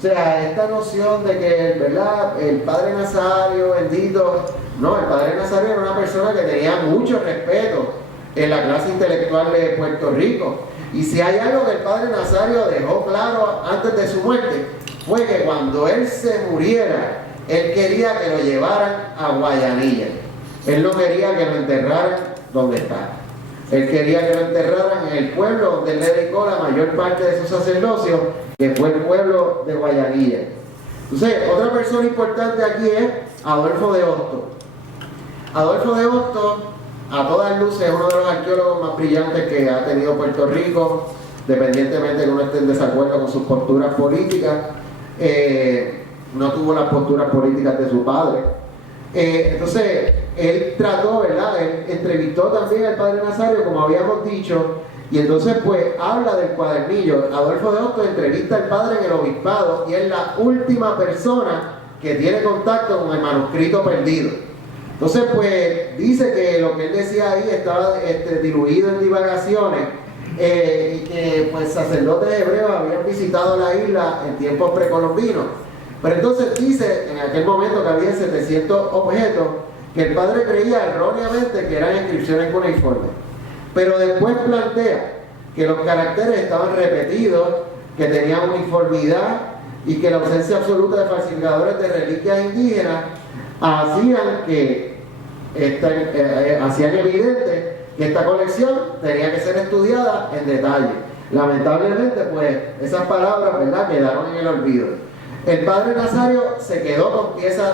esta noción de que, ¿verdad?, el padre Nazario, bendito, no, el padre Nazario era una persona que tenía mucho respeto en la clase intelectual de Puerto Rico. Y si hay algo que el padre Nazario dejó claro antes de su muerte, fue que cuando él se muriera, él quería que lo llevaran a Guayanilla. Él no quería que lo enterraran donde está. Él quería que lo enterraran en el pueblo donde él dedicó la mayor parte de su sacerdocio, que fue el pueblo de Guayanilla. Entonces, otra persona importante aquí es Adolfo de Hostos. Adolfo de Hostos, a todas luces, es uno de los arqueólogos más brillantes que ha tenido Puerto Rico, dependientemente de que uno esté en desacuerdo con sus posturas políticas. No tuvo las posturas políticas de su padre. Entonces, él trató, ¿verdad? Él entrevistó también al padre Nazario, como habíamos dicho, y entonces pues habla del cuadernillo. Adolfo de Hostos entrevista al padre en el obispado y es la última persona que tiene contacto con el manuscrito perdido. Entonces pues dice que lo que él decía ahí estaba diluido en divagaciones, y que pues sacerdotes hebreos habían visitado la isla en tiempos precolombinos. Pero entonces dice en aquel momento que había 700 objetos que el padre creía erróneamente que eran inscripciones cuneiformes. Pero después plantea que los caracteres estaban repetidos, que tenían uniformidad y que la ausencia absoluta de falsificadores de reliquias indígenas hacían evidente que esta colección tenía que ser estudiada en detalle. Lamentablemente, pues, esas palabras, ¿verdad?, quedaron en el olvido. El padre Nazario se quedó con piezas,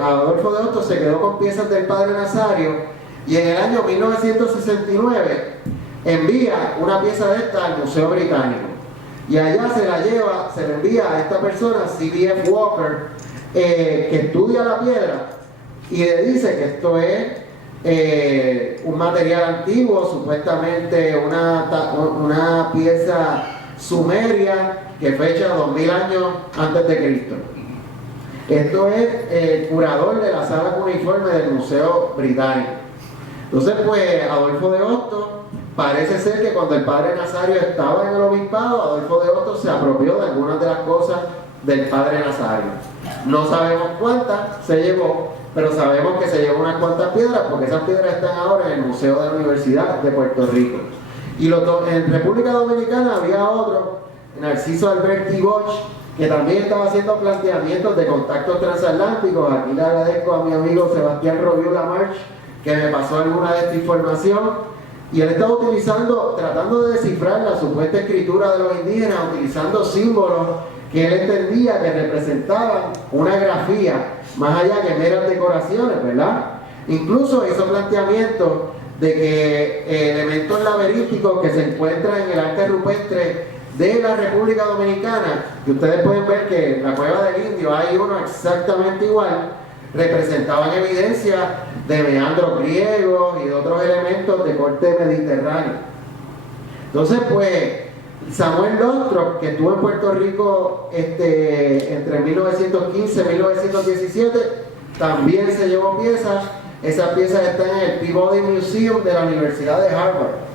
Adolfo de Hostos se quedó con piezas del padre Nazario, y en el año 1969 envía una pieza de esta al Museo Británico. Y allá se la envía a esta persona, C.B.F. Walker, que estudia la piedra y le dice que esto es un material antiguo, supuestamente una pieza sumeria que fecha 2000 años antes de Cristo. Esto es el curador de la sala cuneiforme del Museo Británico. Entonces, pues, Adolfo de Hostos, parece ser que cuando el padre Nazario estaba en el obispado, Adolfo de Hostos se apropió de algunas de las cosas del padre Nazario. No sabemos cuántas se llevó, pero sabemos que se llevó unas cuantas piedras, porque esas piedras están ahora en el Museo de la Universidad de Puerto Rico. Y en República Dominicana había otro, Narciso Alberti Bosch, que también estaba haciendo planteamientos de contactos transatlánticos. Aquí le agradezco a mi amigo Sebastián Robiú Lamarche, que me pasó alguna de esta información. Y él estaba tratando de descifrar la supuesta escritura de los indígenas, utilizando símbolos que él entendía que representaban una grafía, más allá que meras decoraciones, ¿verdad? Incluso hizo planteamientos de que elementos laberínticos que se encuentran en el arte rupestre de la República Dominicana, que ustedes pueden ver que en la Cueva del Indio hay uno exactamente igual, representaban evidencia de meandros griegos y de otros elementos de corte mediterráneo. Entonces, pues, Samuel Lothrop, que estuvo en Puerto Rico entre 1915 y 1917, también se llevó piezas. Esas piezas están en el Peabody Museum de la Universidad de Harvard.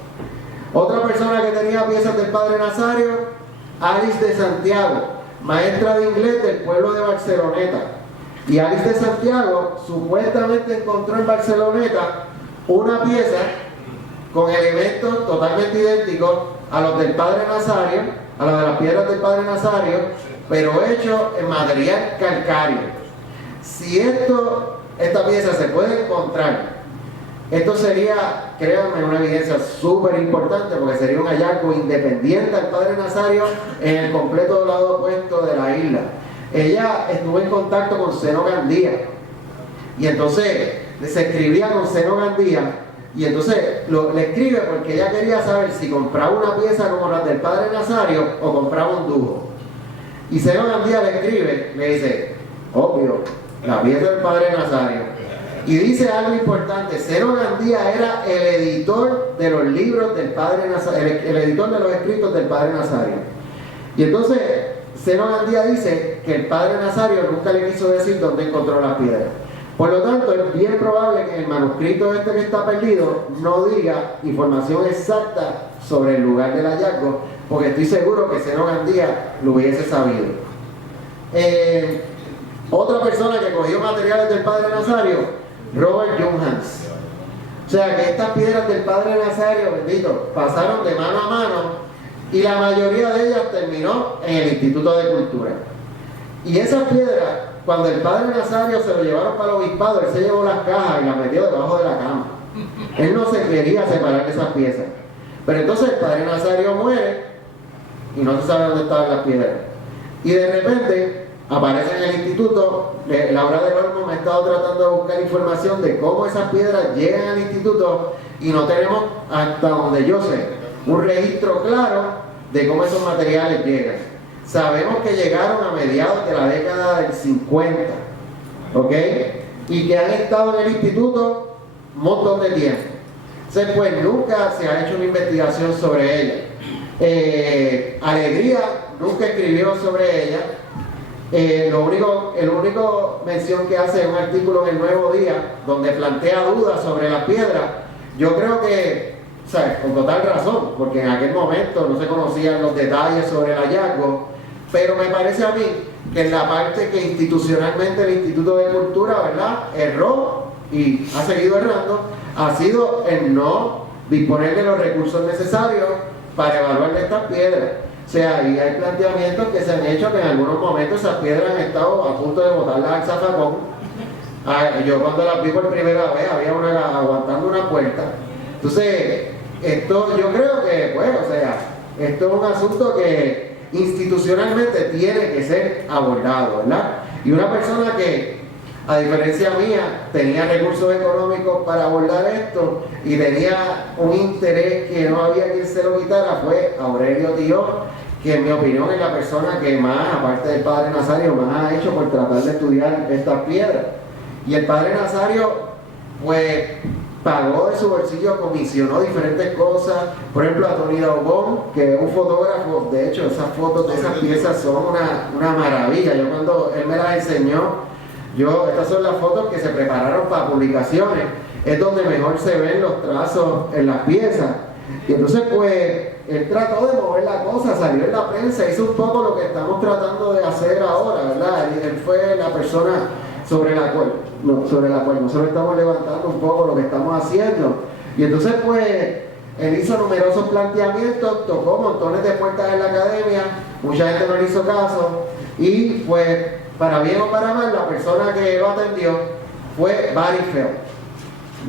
Otra persona que tenía piezas del padre Nazario, Alice de Santiago, maestra de inglés del pueblo de Barceloneta. Y Alice de Santiago supuestamente encontró en Barceloneta una pieza con elementos totalmente idénticos a los del padre Nazario, a los de las piedras del padre Nazario, pero hecho en material calcáreo. Si esta pieza se puede encontrar, esto sería, créanme, una evidencia súper importante, porque sería un hallazgo independiente al padre Nazario en el completo lado opuesto de la isla. Ella estuvo en contacto con Zeno Gandía, y entonces se escribía con Zeno Gandía, y entonces le escribe porque ella quería saber si compraba una pieza como la del padre Nazario o compraba un dúo. Y Zeno Gandía le escribe, le dice, obvio, la pieza del padre Nazario. Y dice algo importante: Zeno Gandía era el editor de los libros del padre Nazario, el editor de los escritos del padre Nazario. Y entonces Zeno Gandía dice que el padre Nazario nunca le quiso decir dónde encontró las piedras. Por lo tanto, es bien probable que el manuscrito que está perdido no diga información exacta sobre el lugar del hallazgo, porque estoy seguro que Zeno Gandía lo hubiese sabido. Otra persona que cogió materiales del padre Nazario, Robert Junghans. O sea que estas piedras del Padre Nazario, bendito, pasaron de mano a mano y la mayoría de ellas terminó en el Instituto de Cultura. Y esas piedras, cuando el Padre Nazario se lo llevaron para el obispado, él se llevó las cajas y las metió debajo de la cama. Él no se quería separar de esas piezas. Pero entonces el Padre Nazario muere y no se sabe dónde estaban las piedras. Y de repente aparece en el instituto. Laura del Olmo me ha estado tratando de buscar información de cómo esas piedras llegan al instituto y no tenemos, hasta donde yo sé, un registro claro de cómo esos materiales llegan. Sabemos que llegaron a mediados de la década del 50, ¿ok? Y que han estado en el instituto un montón de tiempo. Entonces, pues nunca se ha hecho una investigación sobre ella. Alegría nunca escribió sobre ella. El único mención que hace es un artículo en el Nuevo Día donde plantea dudas sobre las piedras. Yo creo que, ¿sabes?, con total razón, porque en aquel momento no se conocían los detalles sobre el hallazgo, pero me parece a mí que en la parte que institucionalmente el Instituto de Cultura, ¿verdad?, erró y ha seguido errando, ha sido en no disponer de los recursos necesarios para evaluar estas piedras. O sea, y hay planteamientos que se han hecho que en algunos momentos esas piedras han estado a punto de botarlas al zafacón. Yo cuando las vi por primera vez había una aguantando una puerta. Entonces, esto yo creo que, pues, o sea, esto es un asunto que institucionalmente tiene que ser abordado, ¿verdad? Y una persona que, a diferencia mía, tenía recursos económicos para abordar esto y tenía un interés que no había quien se lo quitara, fue Aurelio Tío, que en mi opinión es la persona que más, aparte del Padre Nazario, más ha hecho por tratar de estudiar estas piedras. Y el Padre Nazario, pues, pagó de su bolsillo, comisionó diferentes cosas. Por ejemplo, a Tony Daubon, que es un fotógrafo. De hecho, esas fotos de esas piezas son una maravilla. Yo cuando él me las enseñó, estas son las fotos que se prepararon para publicaciones, es donde mejor se ven los trazos en las piezas. Y entonces, pues, él trató de mover la cosa, salió en la prensa, hizo un poco lo que estamos tratando de hacer ahora, ¿verdad? Y él fue la persona sobre la cual nosotros estamos levantando un poco lo que estamos haciendo. Y entonces, pues, él hizo numerosos planteamientos, tocó montones de puertas en la academia, mucha gente no le hizo caso, y pues, para bien o para mal, la persona que lo atendió fue Barry Feld.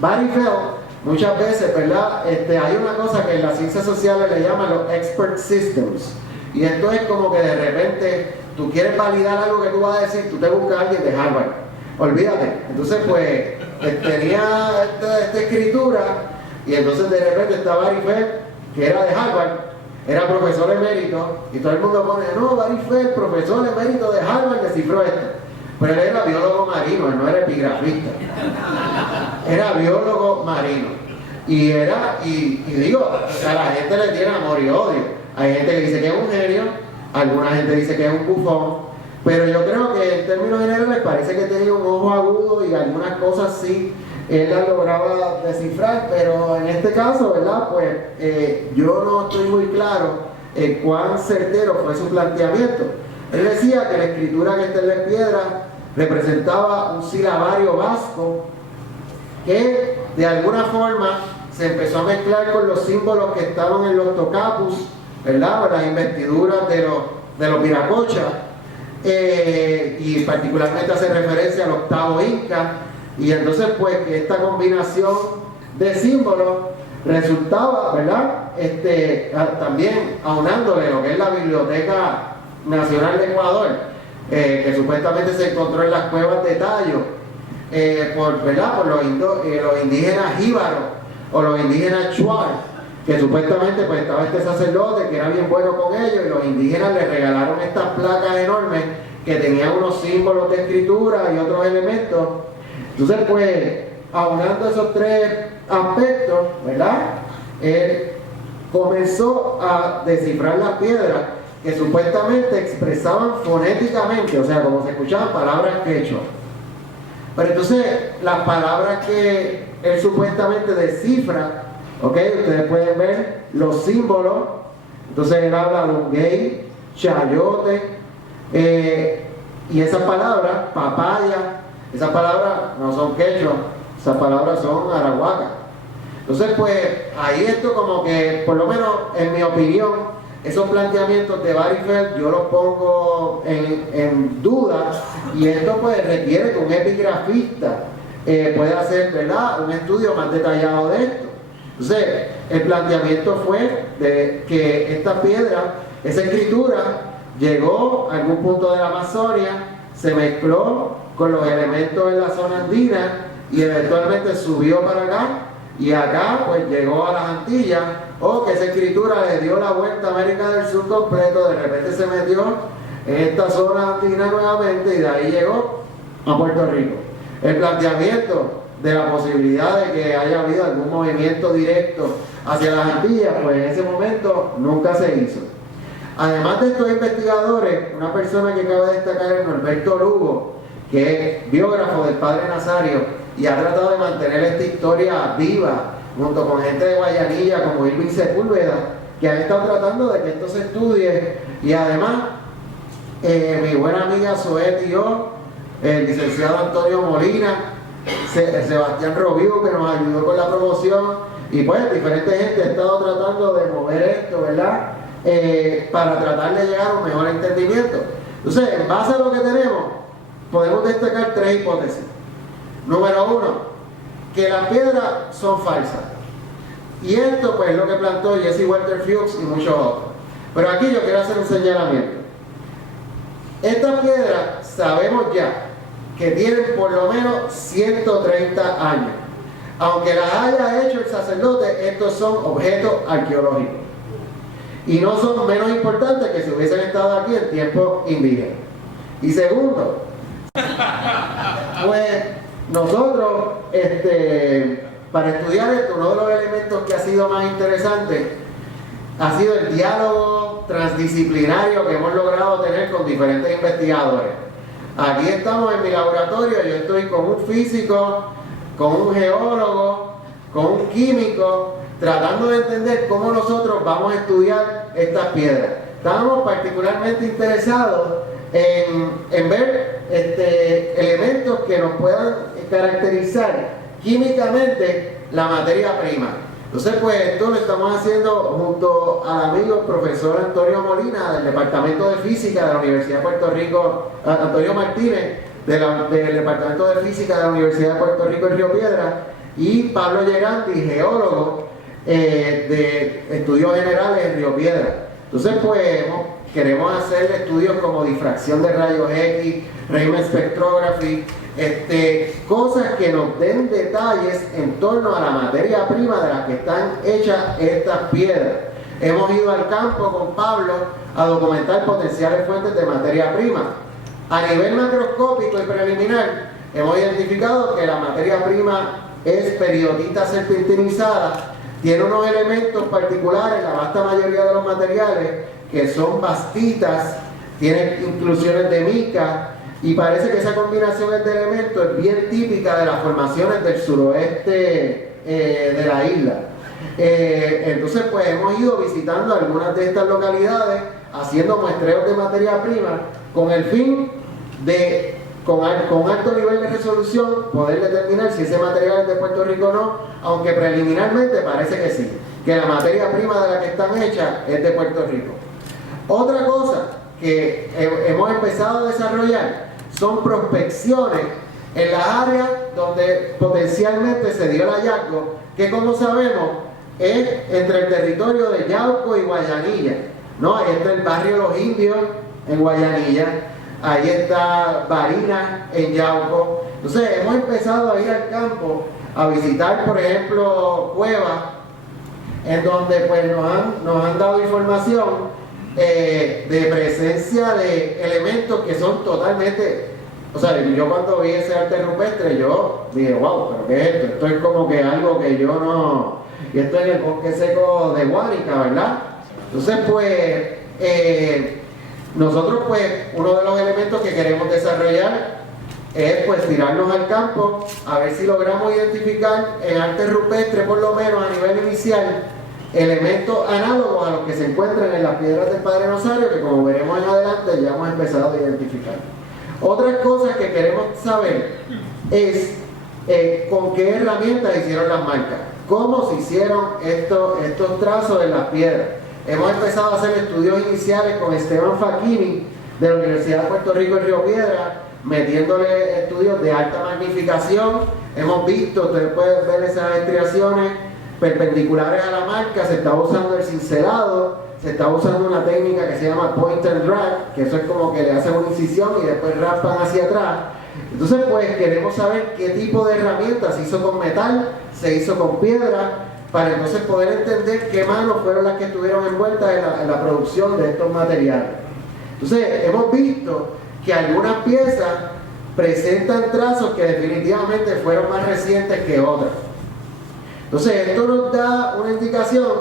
Barry Feld, muchas veces, ¿verdad? Hay una cosa que en las ciencias sociales le llaman los expert systems. Y esto es como que de repente tú quieres validar algo que tú vas a decir, tú te buscas a alguien de Harvard. Olvídate. Entonces, pues, tenía esta escritura y entonces de repente está Barry Feld, que era de Harvard, era profesor emérito, y todo el mundo pone, no, Barry Feld, profesor emérito de Harvard, descifró esto. Pero él era biólogo marino, él no era epigrafista. Era biólogo marino. Y digo, a la gente le tiene amor y odio. Hay gente que dice que es un genio, alguna gente dice que es un bufón, pero yo creo que en términos generales parece que tenía un ojo agudo y algunas cosas sí él las lograba descifrar, pero en este caso, ¿verdad? Pues yo no estoy muy claro cuán certero fue su planteamiento. Él decía que la escritura que está en la piedra representaba un silabario vasco que de alguna forma se empezó a mezclar con los símbolos que estaban en los tocapus, ¿verdad? O las investiduras de los viracochas, y particularmente hace referencia al octavo Inca. Y entonces, pues, que esta combinación de símbolos resultaba, ¿verdad? También aunándole lo que es la Biblioteca Nacional de Ecuador, que supuestamente se encontró en las cuevas de Tayo, por los indígenas jíbaros o los indígenas chuar, que supuestamente pues estaba este sacerdote que era bien bueno con ellos, y los indígenas le regalaron estas placas enormes que tenían unos símbolos de escritura y otros elementos. Entonces, pues, aunando esos tres aspectos, ¿verdad? Él comenzó a descifrar las piedras que supuestamente expresaban fonéticamente, o sea, como se escuchaban palabras quechua. Pero entonces, las palabras que él supuestamente descifra, ¿ok? Ustedes pueden ver los símbolos. Entonces él habla de un gay, chayote, y esas palabras, papaya, esas palabras no son quechua, esas palabras son arahuacas. Entonces, pues, ahí esto como que, por lo menos en mi opinión, esos planteamientos de Barryfeld yo los pongo en duda, y esto pues requiere que un epigrafista pueda hacer, ¿verdad?, un estudio más detallado de esto. Entonces, el planteamiento fue de que esta piedra, esa escritura, llegó a algún punto de la Amazonia, se mezcló con los elementos en la zona andina y eventualmente subió para acá, y acá pues llegó a las Antillas, o que esa escritura le dio la vuelta a América del Sur completo, de repente se metió en esta zona andina nuevamente y de ahí llegó a Puerto Rico. El planteamiento de la posibilidad de que haya habido algún movimiento directo hacia las Antillas, pues en ese momento nunca se hizo. Además de estos investigadores, una persona que cabe destacar es Norberto Lugo, que es biógrafo del padre Nazario y ha tratado de mantener esta historia viva junto con gente de Guayanilla como Irving Sepúlveda, que han estado tratando de que esto se estudie. Y además mi buena amiga Zoé Tío, el licenciado Antonio Molina, Sebastián Robiu, que nos ayudó con la promoción, y pues diferente gente ha estado tratando de mover esto, ¿verdad?, para tratar de llegar a un mejor entendimiento. Entonces, en base a lo que tenemos, podemos destacar tres hipótesis. Número uno, que las piedras son falsas. Y esto pues es lo que planteó Jesse Walter Fuchs y muchos otros. Pero aquí yo quiero hacer un señalamiento. Estas piedras sabemos ya que tienen por lo menos 130 años. Aunque las haya hecho el sacerdote, estos son objetos arqueológicos. Y no son menos importantes que si hubiesen estado aquí en tiempos indígenas. Y segundo, pues nosotros, para estudiar esto, uno de los elementos que ha sido más interesante ha sido el diálogo transdisciplinario que hemos logrado tener con diferentes investigadores. Aquí estamos en mi laboratorio, yo estoy con un físico, con un geólogo, con un químico, tratando de entender cómo nosotros vamos a estudiar estas piedras. Estábamos particularmente interesados en ver elementos que nos puedan caracterizar químicamente la materia prima. Entonces, pues esto lo estamos haciendo junto al amigo profesor Antonio Molina del Departamento de Física de la Universidad de Puerto Rico, Antonio Martínez del Departamento de Física de la Universidad de Puerto Rico en Río Piedras, y Pablo Llegandi, geólogo de Estudios Generales en Río Piedras. Entonces, pues queremos hacer estudios como difracción de rayos X, Raman spectrography, cosas que nos den detalles en torno a la materia prima de la que están hechas estas piedras. Hemos ido al campo con Pablo a documentar potenciales fuentes de materia prima. A nivel macroscópico y preliminar, hemos identificado que la materia prima es periodita serpentinizada, tiene unos elementos particulares, la vasta mayoría de los materiales, que son bastitas, tiene inclusiones de mica, y parece que esa combinación de elementos es bien típica de las formaciones del suroeste de la isla. Entonces, pues hemos ido visitando algunas de estas localidades, haciendo muestreos de materia prima, con el fin de, con alto nivel de resolución, poder determinar si ese material es de Puerto Rico o no, aunque preliminarmente parece que sí, que la materia prima de la que están hechas es de Puerto Rico. Otra cosa que hemos empezado a desarrollar son prospecciones en las áreas donde potencialmente se dio el hallazgo, que como sabemos es entre el territorio de Yauco y Guayanilla, ¿no? Ahí está el barrio Los Indios en Guayanilla, ahí está Barinas en Yauco. Entonces hemos empezado a ir al campo a visitar, por ejemplo, cuevas en donde pues nos han dado información de presencia de elementos que son totalmente, o sea, yo cuando vi ese arte rupestre yo dije, wow, pero ¿qué es esto? Esto es como que algo que yo no, y esto es el bosque seco de Guánica, ¿verdad? Entonces pues nosotros pues uno de los elementos que queremos desarrollar es pues tirarnos al campo a ver si logramos identificar en arte rupestre, por lo menos a nivel inicial, elementos análogos a los que se encuentran en las piedras del Padre Nazario, que como veremos en adelante ya hemos empezado a identificar. Otras cosas que queremos saber es con qué herramientas hicieron las marcas. cómo se hicieron estos trazos en las piedras. Hemos empezado a hacer estudios iniciales con Esteban Facchini de la Universidad de Puerto Rico en Río Piedra, metiéndole estudios de alta magnificación. Hemos visto, ustedes pueden ver esas estriaciones perpendiculares a la marca, se está usando el cincelado, se está usando una técnica que se llama point and drag, que eso es como que le hacen una incisión y después raspan hacia atrás. Entonces pues queremos saber qué tipo de herramientas se hizo con metal, se hizo con piedra, para entonces poder entender qué manos fueron las que estuvieron envueltas en la producción de estos materiales. Entonces hemos visto que algunas piezas presentan trazos que definitivamente fueron más recientes que otras. Entonces esto nos da una indicación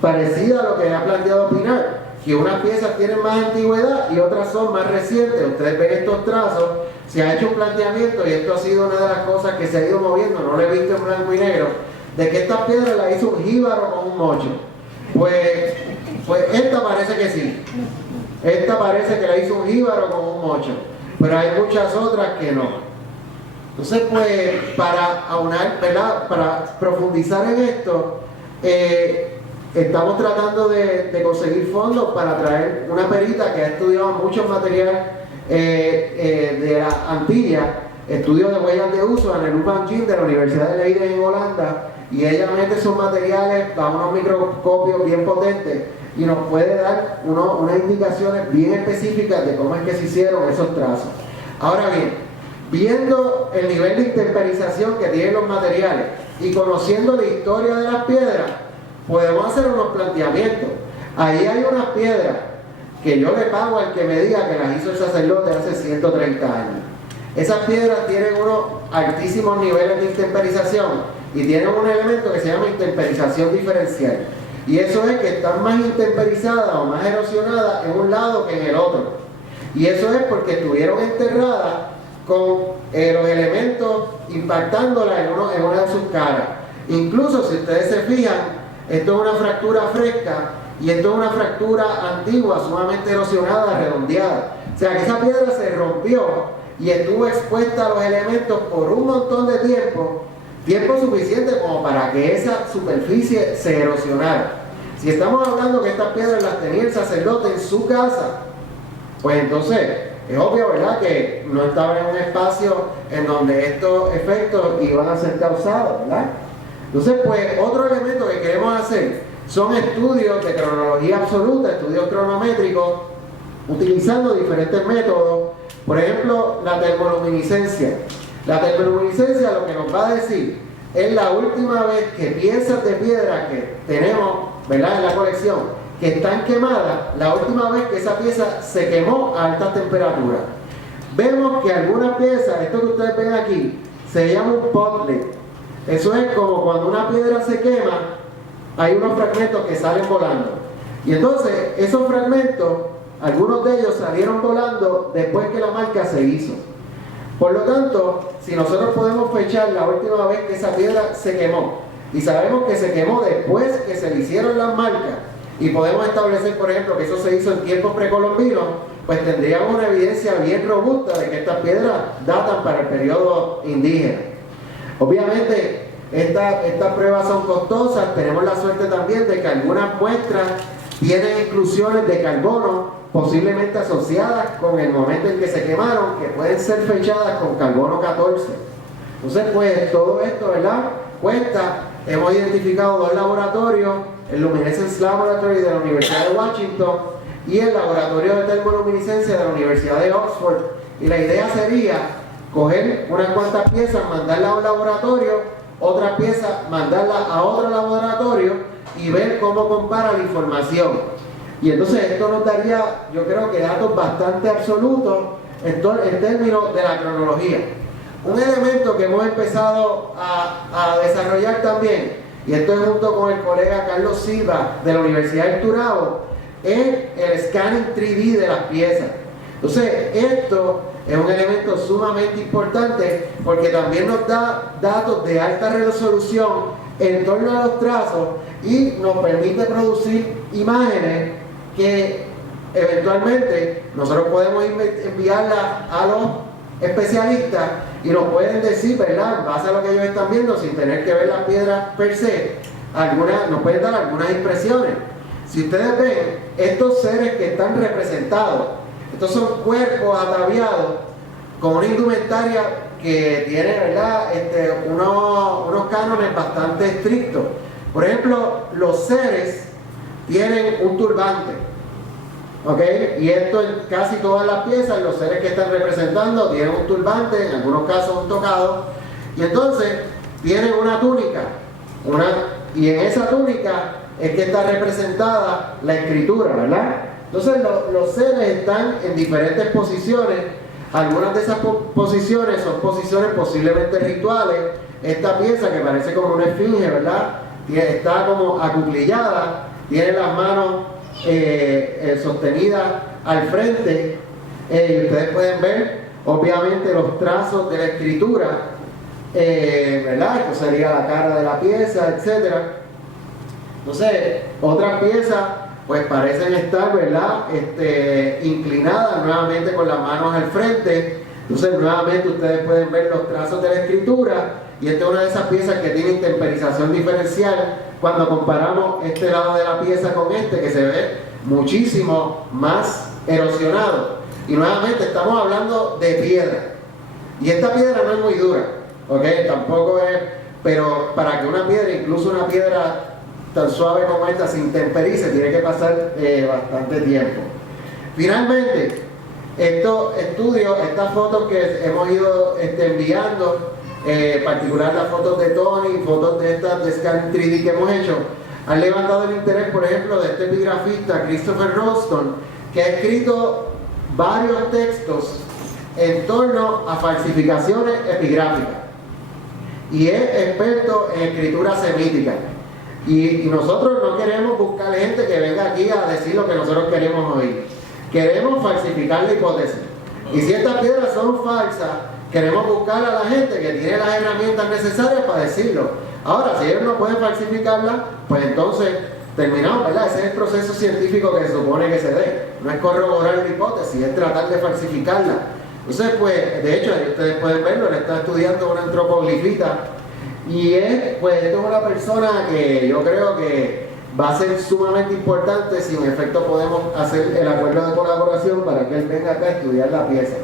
parecida a lo que ha planteado Pinar, que unas piezas tienen más antigüedad y otras son más recientes. Ustedes ven estos trazos, se ha hecho un planteamiento, y esto ha sido una de las cosas que se ha ido moviendo, no lo he visto en blanco y negro, de que estas piedras las hizo un jíbaro con un mocho. Pues esta parece que sí. Esta parece que la hizo un jíbaro con un mocho, pero hay muchas otras que no. Entonces, pues, para aunar, ¿verdad? Para profundizar en esto, estamos tratando de conseguir fondos para traer una perita que ha estudiado muchos materiales de la Antilla, estudios de huellas de uso, en el Van Gin de la Universidad de Leiden en Holanda, y ella mete esos materiales a unos microscopios bien potentes y nos puede dar unas indicaciones bien específicas de cómo es que se hicieron esos trazos. Ahora bien, viendo el nivel de intemperización que tienen los materiales y conociendo la historia de las piedras, podemos hacer unos planteamientos. Ahí hay unas piedras que yo le pago al que me diga que las hizo el sacerdote hace 130 años. Esas piedras tienen unos altísimos niveles de intemperización y tienen un elemento que se llama intemperización diferencial. Y eso es que están más intemperizadas o más erosionadas en un lado que en el otro. Y eso es porque estuvieron enterradas con los elementos impactándolas en una de sus caras. Incluso si ustedes se fijan, esto es una fractura fresca y esto es una fractura antigua, sumamente erosionada, redondeada. O sea que esa piedra se rompió y estuvo expuesta a los elementos por un montón de tiempo suficiente como para que esa superficie se erosionara. Si estamos hablando que estas piedras las tenía el sacerdote en su casa, pues entonces es obvio, ¿verdad?, que no estaba en un espacio en donde estos efectos iban a ser causados, ¿verdad? Entonces, pues, otro elemento que queremos hacer son estudios de cronología absoluta, estudios cronométricos, utilizando diferentes métodos. Por ejemplo, la termoluminiscencia. La termoluminiscencia lo que nos va a decir es la última vez que piezas de piedra que tenemos, ¿verdad?, en la colección, que están quemadas, la última vez que esa pieza se quemó a altas temperaturas. Vemos que algunas piezas, esto que ustedes ven aquí, se llama un potlet. Eso es como cuando una piedra se quema, hay unos fragmentos que salen volando. Y entonces, esos fragmentos, algunos de ellos salieron volando después que la marca se hizo. Por lo tanto, si nosotros podemos fechar la última vez que esa piedra se quemó, y sabemos que se quemó después que se le hicieron las marcas, y podemos establecer, por ejemplo, que eso se hizo en tiempos precolombinos, pues tendríamos una evidencia bien robusta de que estas piedras datan para el periodo indígena. Obviamente, estas pruebas son costosas. Tenemos la suerte también de que algunas muestras tienen inclusiones de carbono, posiblemente asociadas con el momento en que se quemaron, que pueden ser fechadas con carbono 14. Entonces, pues, todo esto, ¿verdad?, cuesta. Hemos identificado dos laboratorios, el Luminescence Laboratory de la Universidad de Washington y el Laboratorio de Termoluminiscencia de la Universidad de Oxford. Y la idea sería coger unas cuantas piezas, mandarlas a un laboratorio, otras piezas, mandarlas a otro laboratorio y ver cómo compara la información. Y entonces esto nos daría, yo creo que datos bastante absolutos en términos de la cronología. Un elemento que hemos empezado a desarrollar también, y esto es junto con el colega Carlos Silva de la Universidad del Turabo, es el scanning 3D de las piezas. Entonces, esto es un elemento sumamente importante porque también nos da datos de alta resolución en torno a los trazos y nos permite producir imágenes que eventualmente nosotros podemos enviarlas a los especialistas y nos pueden decir, ¿verdad?, en base a lo que ellos están viendo, sin tener que ver las piedras per se, nos pueden dar algunas impresiones. Si ustedes ven, estos seres que están representados, estos son cuerpos ataviados con una indumentaria que tiene, ¿verdad?, unos cánones bastante estrictos. Por ejemplo, los seres tienen un turbante, ¿ok? Y esto en casi todas las piezas, los seres que están representando tienen un turbante, en algunos casos un tocado, y entonces tienen una túnica, y en esa túnica es que está representada la escritura, ¿verdad? Entonces los seres están en diferentes posiciones. Algunas de esas posiciones son posiciones posiblemente rituales. Esta pieza que parece como una esfinge, ¿verdad?, está como acuclillada, tiene las manos sostenidas al frente, y ustedes pueden ver obviamente los trazos de la escritura, ¿verdad? Esto sería la cara de la pieza, etc. Entonces, otras piezas pues parecen estar, ¿verdad?, inclinadas nuevamente con las manos al frente. Entonces nuevamente ustedes pueden ver los trazos de la escritura, y esta es una de esas piezas que tiene temperización diferencial cuando comparamos este lado de la pieza con este, que se ve muchísimo más erosionado. Y nuevamente estamos hablando de piedra, y esta piedra no es muy dura, ¿ok? Tampoco es, pero para que una piedra, incluso una piedra tan suave como esta, se intemperice, tiene que pasar bastante tiempo. Finalmente, estos estudios, estas fotos que hemos ido enviando, en particular las fotos de Tony, fotos de estas de Scan 3D que hemos hecho, han levantado el interés, por ejemplo, de este epigrafista Christopher Ralston, que ha escrito varios textos en torno a falsificaciones epigráficas, y es experto en escritura semítica. Y nosotros no queremos buscar gente que venga aquí a decir lo que nosotros queremos oír. Queremos falsificar la hipótesis. Y si estas piedras son falsas, queremos buscar a la gente que tiene las herramientas necesarias para decirlo. Ahora, si ellos no pueden falsificarlas, pues entonces terminamos, ¿verdad? Ese es el proceso científico que se supone que se dé. No es corroborar la hipótesis, es tratar de falsificarla. Entonces, pues, de hecho, ustedes pueden verlo, él está estudiando una antropoglifita. Y pues esto es una persona que yo creo que va a ser sumamente importante si en efecto podemos hacer el acuerdo de colaboración para que él venga acá a estudiar la pieza.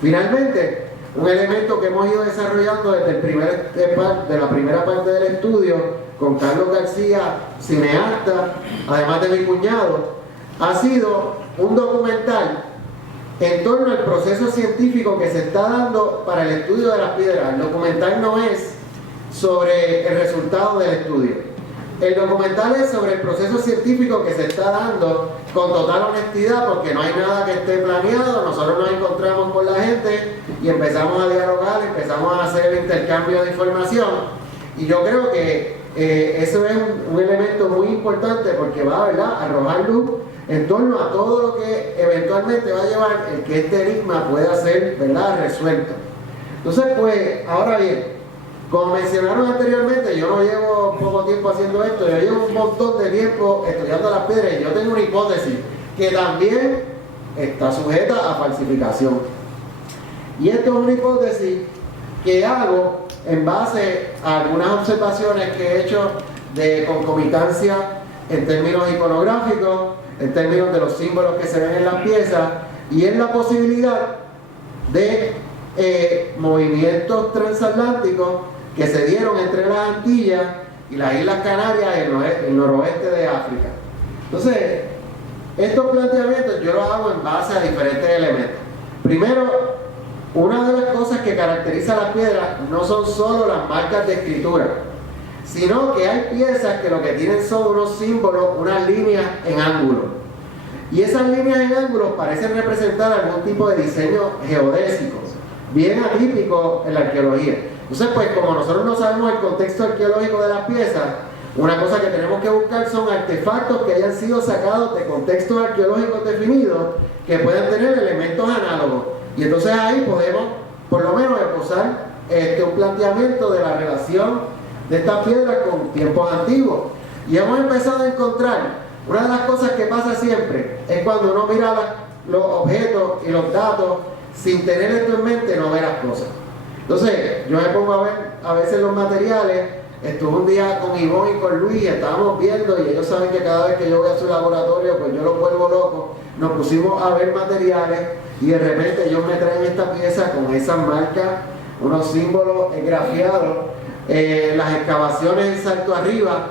Finalmente, un elemento que hemos ido desarrollando desde de la primera parte del estudio, con Carlos García, cineasta, además de mi cuñado, ha sido un documental en torno al proceso científico que se está dando para el estudio de las piedras. El documental no es sobre el resultado del estudio. El documental es sobre el proceso científico que se está dando con total honestidad, porque no hay nada que esté planeado. Nosotros nos encontramos con la gente y empezamos a dialogar, empezamos a hacer el intercambio de información, y yo creo que eso es un elemento muy importante, porque va, ¿verdad?, a arrojar luz en torno a todo lo que eventualmente va a llevar el que este enigma pueda ser, ¿verdad?, resuelto. Entonces, pues, ahora bien, como mencionaron anteriormente, yo no llevo poco tiempo haciendo esto, yo llevo un montón de tiempo estudiando las piedras, y yo tengo una hipótesis que también está sujeta a falsificación. Y esto es una hipótesis que hago en base a algunas observaciones que he hecho de concomitancia en términos iconográficos, en términos de los símbolos que se ven en las piezas, y es la posibilidad de movimientos transatlánticos que se dieron entre las Antillas y las Islas Canarias y el noroeste de África. Entonces, estos planteamientos yo los hago en base a diferentes elementos. Primero, una de las cosas que caracteriza las piedras no son solo las marcas de escritura, sino que hay piezas que lo que tienen son unos símbolos, unas líneas en ángulo. Y esas líneas en ángulo parecen representar algún tipo de diseño geodésico, bien atípico en la arqueología. Entonces, pues como nosotros no sabemos el contexto arqueológico de las piezas, una cosa que tenemos que buscar son artefactos que hayan sido sacados de contextos arqueológicos definidos, que puedan tener elementos análogos. Y entonces ahí podemos, por lo menos, esbozar un planteamiento de la relación de estas piedras con tiempos antiguos. Y hemos empezado a encontrar, una de las cosas que pasa siempre, es cuando uno mira los objetos y los datos sin tener esto en mente, no ve las cosas. Entonces, yo me pongo a ver a veces los materiales. Estuve un día con Ivonne y con Luis, estábamos viendo, y ellos saben que cada vez que yo voy a su laboratorio, pues yo los vuelvo locos. Nos pusimos a ver materiales y de repente ellos me traen esta pieza con esas marcas, unos símbolos grafiados. Las excavaciones en Salto Arriba,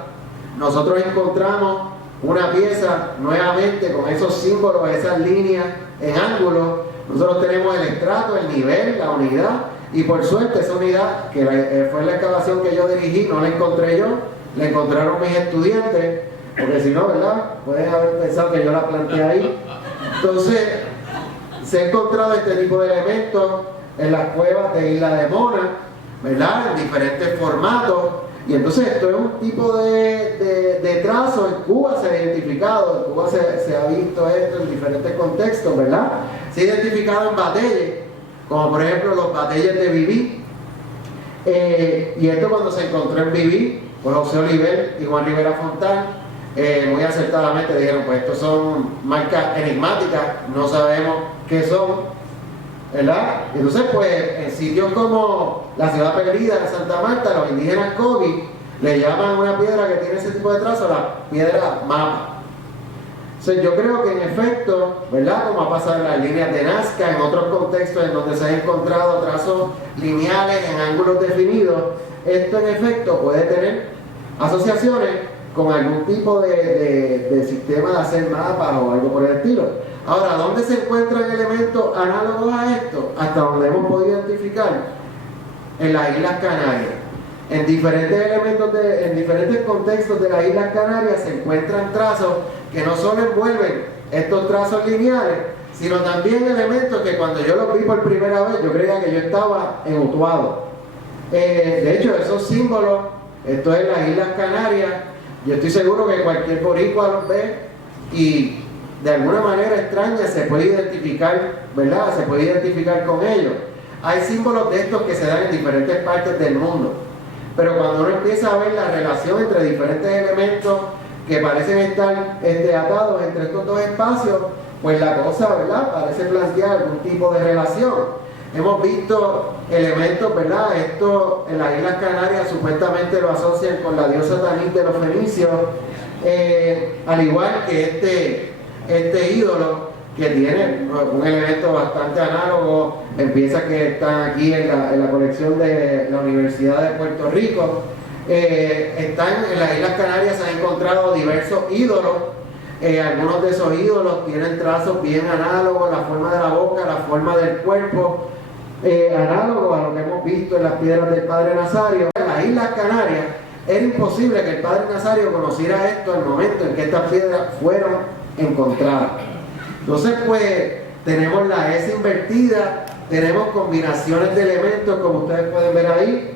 nosotros encontramos una pieza nuevamente con esos símbolos, esas líneas en ángulo. Nosotros tenemos el estrato, el nivel, la unidad, y por suerte esa unidad, que fue la excavación que yo dirigí, no la encontré yo, la encontraron mis estudiantes, porque si no, ¿verdad? Pueden haber pensado que yo la planté ahí. Entonces, se ha encontrado este tipo de elementos en las cuevas de Isla de Mona, ¿verdad? En diferentes formatos. Y entonces esto es un tipo de trazo. En Cuba se ha identificado, en Cuba se ha visto esto en diferentes contextos, ¿verdad? Se ha identificado en batalles, como por ejemplo los batalles de Viví. Y esto cuando se encontró en Viví, pues José Oliver y Juan Rivera Fontán muy acertadamente dijeron, pues estos son marcas enigmáticas, no sabemos qué son, ¿verdad? Entonces, pues, en sitios como la ciudad perdida de Santa Marta, los indígenas Kogi le llaman una piedra que tiene ese tipo de trazo la piedra mapa. Entonces, yo creo que en efecto, ¿verdad? Como ha pasado en las líneas de Nazca, en otros contextos en donde se han encontrado trazos lineales en ángulos definidos, esto en efecto puede tener asociaciones con algún tipo de sistema de hacer mapas o algo por el estilo. Ahora, ¿dónde se encuentran elementos análogos a esto? Hasta donde hemos podido identificar, en las Islas Canarias. En diferentes elementos, en diferentes contextos de las Islas Canarias se encuentran trazos que no solo envuelven estos trazos lineales, sino también elementos que cuando yo los vi por primera vez, yo creía que yo estaba en Utuado. De hecho, esos símbolos, esto es las Islas Canarias, yo estoy seguro que cualquier boricua los ve y de alguna manera extraña se puede identificar, ¿verdad? Se puede identificar con ellos. Hay símbolos de estos que se dan en diferentes partes del mundo, pero cuando uno empieza a ver la relación entre diferentes elementos que parecen estar atados entre estos dos espacios, pues la cosa, ¿verdad?, parece plantear algún tipo de relación. Hemos visto elementos, ¿verdad? Esto en las Islas Canarias supuestamente lo asocian con la diosa Tanit de los fenicios, al igual que este ídolo que tiene un elemento bastante análogo, en piezas que están aquí en la colección de la Universidad de Puerto Rico. Están en las Islas Canarias, se han encontrado diversos ídolos. Algunos de esos ídolos tienen trazos bien análogos, la forma de la boca, la forma del cuerpo, análogo a lo que hemos visto en las piedras del Padre Nazario. En las Islas Canarias era imposible que el Padre Nazario conociera esto al momento en que estas piedras fueron encontradas. Entonces, pues, tenemos la S invertida, tenemos combinaciones de elementos, como ustedes pueden ver ahí.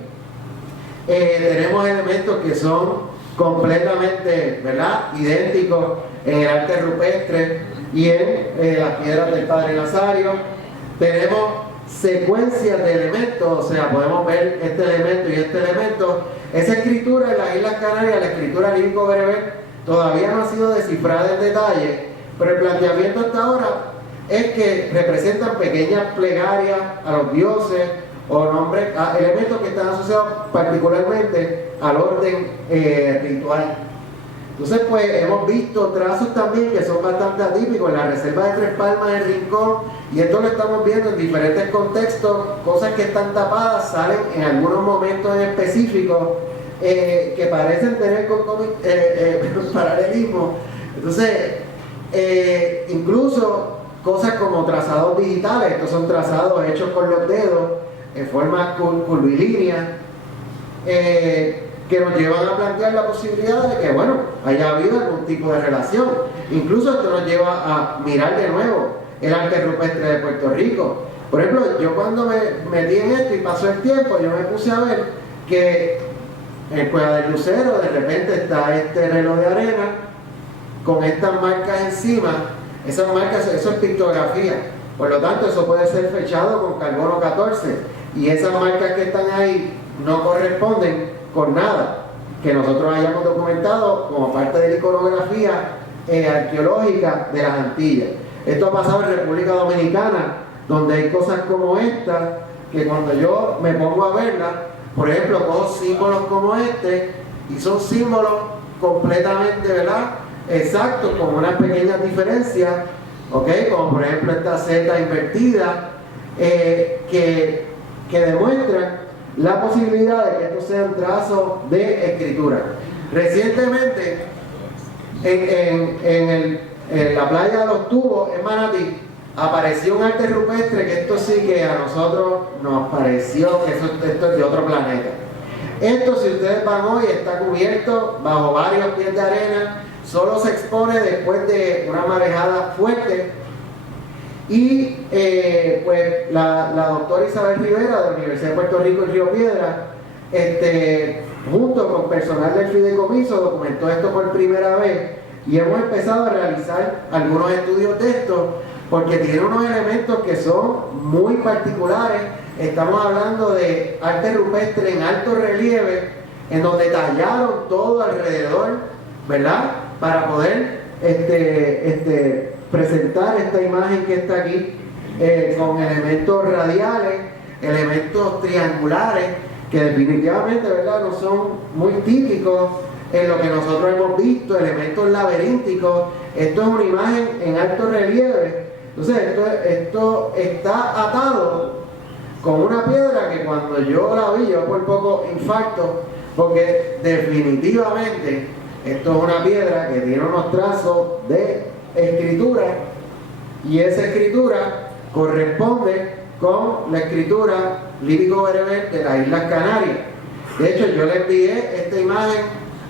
Tenemos elementos que son completamente, ¿verdad?, idénticos en el arte rupestre y en las piedras del Padre Nazario. Tenemos secuencias de elementos, o sea, podemos ver este elemento y este elemento. Esa escritura en las Islas Canarias, la escritura lírico-bereber, todavía no ha sido descifrada en detalle, pero el planteamiento hasta ahora es que representan pequeñas plegarias a los dioses o nombres, a elementos que están asociados particularmente al orden ritual. Entonces, pues, hemos visto trazos también que son bastante atípicos en la reserva de Tres Palmas, en Rincón, y esto lo estamos viendo en diferentes contextos, cosas que están tapadas, salen en algunos momentos en específicos, que parecen tener paralelismo. Entonces, incluso cosas como trazados digitales, estos son trazados hechos con los dedos, en forma curvilínea, que nos llevan a plantear la posibilidad de que, bueno, haya habido algún tipo de relación. Incluso esto nos lleva a mirar de nuevo el arte rupestre de Puerto Rico. Por ejemplo, yo cuando me metí en esto y pasó el tiempo, yo me puse a ver que en Cueva del Lucero de repente está este reloj de arena con estas marcas encima. Esas marcas, eso es pictografía, por lo tanto eso puede ser fechado con carbono 14 y esas marcas que están ahí no corresponden con nada que nosotros hayamos documentado como parte de la iconografía arqueológica de las Antillas. Esto ha pasado en República Dominicana, donde hay cosas como esta, que cuando yo me pongo a verla, por ejemplo, cojo símbolos como este, y son símbolos completamente, ¿verdad?, exactos, con unas pequeñas diferencias, ¿ok? Como por ejemplo esta Z invertida, que demuestran la posibilidad de que estos sean trazos de escritura. Recientemente, en la playa de los Tubos, en Manatí, apareció un arte rupestre que esto sí que a nosotros nos pareció que esto es de otro planeta. Esto, si ustedes van hoy, está cubierto bajo varios pies de arena, solo se expone después de una marejada fuerte. Y pues la doctora Isabel Rivera de la Universidad de Puerto Rico en Río Piedra, junto con personal del fideicomiso, documentó esto por primera vez, y hemos empezado a realizar algunos estudios de esto, porque tiene unos elementos que son muy particulares. Estamos hablando de arte rupestre en alto relieve, en donde tallaron todo alrededor, ¿verdad?, para poder presentar esta imagen que está aquí, con elementos radiales, elementos triangulares, que definitivamente, ¿verdad?, no son muy típicos en lo que nosotros hemos visto, elementos laberínticos. Esto es una imagen en alto relieve. Entonces esto está atado con una piedra que cuando yo la vi, yo por poco infarto, porque definitivamente esto es una piedra que tiene unos trazos de escritura, y esa escritura corresponde con la escritura lírico-bereber de las Islas Canarias. De hecho, yo le envié esta imagen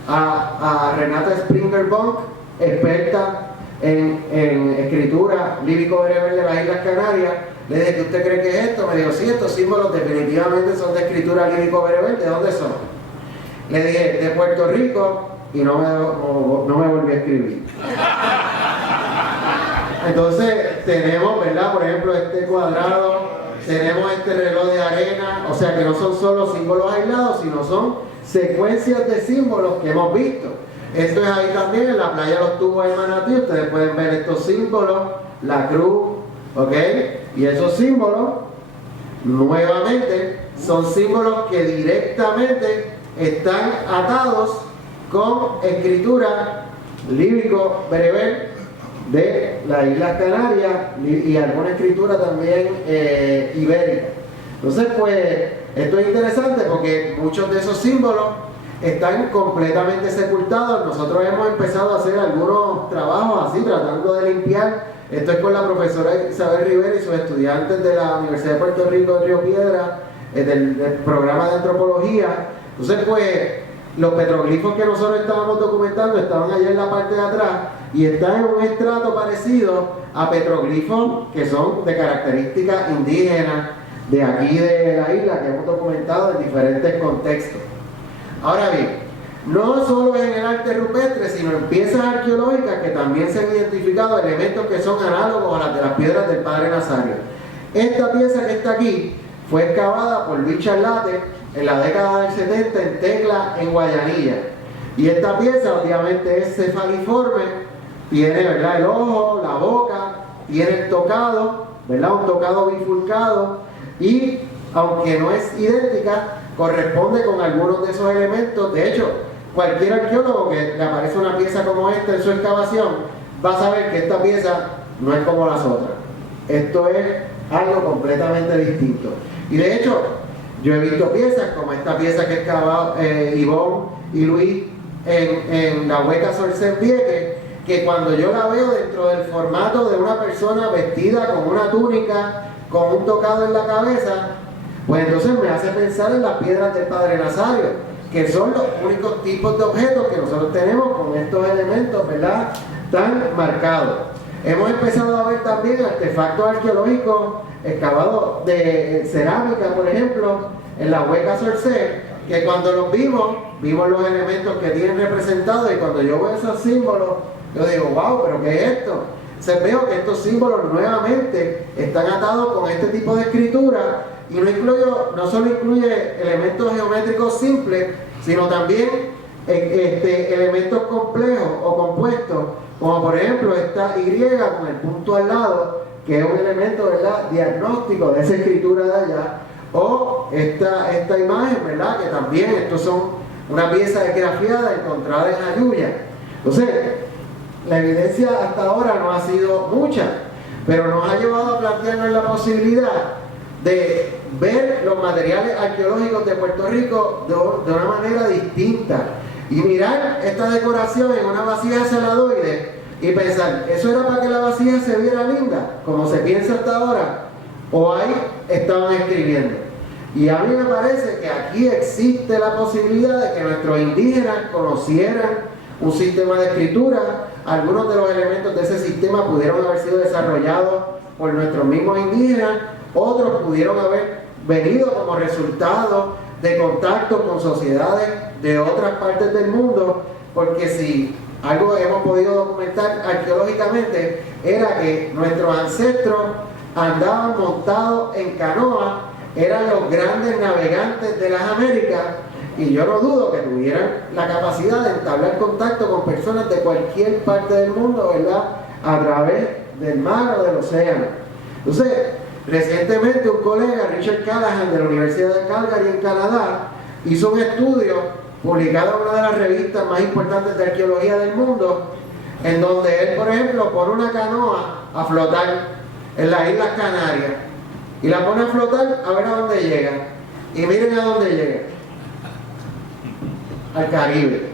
a Renata Springer-Bonk, experta en escritura lírico-bereber de las Islas Canarias. Le dije, ¿qué usted cree que es esto? Me dijo, sí, estos símbolos definitivamente son de escritura lírico-bereber. ¿De dónde son? Le dije, de Puerto Rico, y no me volví a escribir. Entonces tenemos, ¿verdad?, por ejemplo, este cuadrado, tenemos este reloj de arena, o sea que no son solo símbolos aislados, sino son secuencias de símbolos que hemos visto. Esto es ahí también en la playa de los Tubos en Manatí. Ustedes pueden ver estos símbolos, la cruz, ¿ok? Y esos símbolos, nuevamente, son símbolos que directamente están atados con escritura lírico-bereber de las Islas Canarias y alguna escritura también ibérica. Entonces, pues, esto es interesante porque muchos de esos símbolos están completamente sepultados. Nosotros hemos empezado a hacer algunos trabajos así, tratando de limpiar. Esto es con la profesora Isabel Rivera y sus estudiantes de la Universidad de Puerto Rico de Río Piedra, del programa de antropología. Entonces, pues, los petroglifos que nosotros estábamos documentando estaban allá en la parte de atrás, y están en un estrato parecido a petroglifos que son de características indígenas de aquí de la isla, que hemos documentado en diferentes contextos. Ahora bien, no solo es en el arte rupestre, sino en piezas arqueológicas que también se han identificado elementos que son análogos a las de las piedras del Padre Nazario. Esta pieza que está aquí fue excavada por Luis Charlate en la década del 70 en Tecla, en Guayanilla. Y esta pieza obviamente es cefaliforme, tiene, ¿verdad?, el ojo, la boca, tiene el tocado, ¿verdad?, un tocado bifurcado, y aunque no es idéntica, corresponde con algunos de esos elementos. De hecho, cualquier arqueólogo que le aparece una pieza como esta en su excavación va a saber que esta pieza no es como las otras. Esto es algo completamente distinto. Y de hecho, yo he visto piezas como esta pieza que excavado Ivonne y Luis en la Hueca Sorcén Vieques, que cuando yo la veo dentro del formato de una persona vestida con una túnica, con un tocado en la cabeza, pues entonces me hace pensar en las piedras del Padre Nazario, que son los únicos tipos de objetos que nosotros tenemos con estos elementos, ¿verdad?, tan marcados. Hemos empezado a ver también artefactos arqueológicos excavados de cerámica, por ejemplo, en la Hueca Sorcén, que cuando los vimos los elementos que tienen representados, y cuando yo veo esos símbolos, yo digo, wow, pero ¿qué es esto? Veo que estos símbolos nuevamente están atados con este tipo de escritura, y no solo incluye elementos geométricos simples, sino también elementos complejos o compuestos, como por ejemplo esta Y con el punto al lado, que es un elemento, ¿verdad?, diagnóstico de esa escritura de allá, O esta imagen, ¿verdad? Que también estos son una pieza esgrafiada encontrada en Jayuya. Entonces, la evidencia hasta ahora no ha sido mucha, pero nos ha llevado a plantearnos la posibilidad de ver los materiales arqueológicos de Puerto Rico de una manera distinta y mirar esta decoración en una vasija celuloide y pensar, ¿eso era para que la vasija se viera linda, como se piensa hasta ahora? ¿O ahí estaban escribiendo? Y a mí me parece que aquí existe la posibilidad de que nuestros indígenas conocieran un sistema de escritura. Algunos de los elementos de ese sistema pudieron haber sido desarrollados por nuestros mismos indígenas, otros pudieron haber venido como resultado de contactos con sociedades de otras partes del mundo, porque si algo hemos podido documentar arqueológicamente era que nuestros ancestros andaban montados en canoa, eran los grandes navegantes de las Américas, y yo no dudo que tuvieran la capacidad de entablar contacto con personas de cualquier parte del mundo, ¿verdad?, a través del mar o del océano. Entonces, recientemente un colega, Richard Callahan, de la Universidad de Calgary en Canadá, hizo un estudio publicado en una de las revistas más importantes de arqueología del mundo, en donde él, por ejemplo, pone una canoa a flotar en las Islas Canarias y la pone a flotar a ver a dónde llega. Y miren a dónde llega: al Caribe.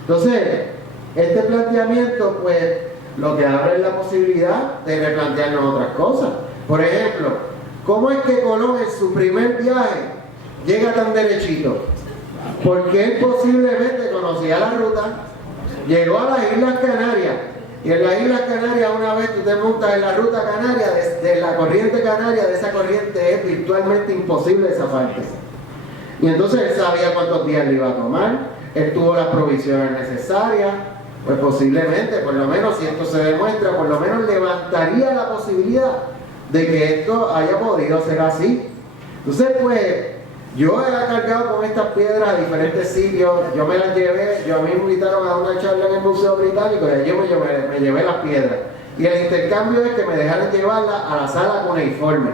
Entonces, este planteamiento, pues, lo que abre es la posibilidad de replantearnos otras cosas. Por ejemplo, ¿cómo es que Colón en su primer viaje llega tan derechito? Porque él posiblemente conocía la ruta, llegó a las Islas Canarias, y en las Islas Canarias, una vez tú te montas en la ruta canaria, de la corriente canaria, de esa corriente es virtualmente imposible zafarte. Y entonces él sabía cuántos días le iba a tomar, él tuvo las provisiones necesarias, pues posiblemente, por lo menos si esto se demuestra, por lo menos levantaría la posibilidad de que esto haya podido ser así. Entonces, pues, yo he cargado con estas piedras a diferentes sitios, yo me las llevé, a mí me invitaron a una charla en el Museo Británico y allí me llevé las piedras. Y el intercambio es que me dejaran llevarlas a la sala cuneiforme,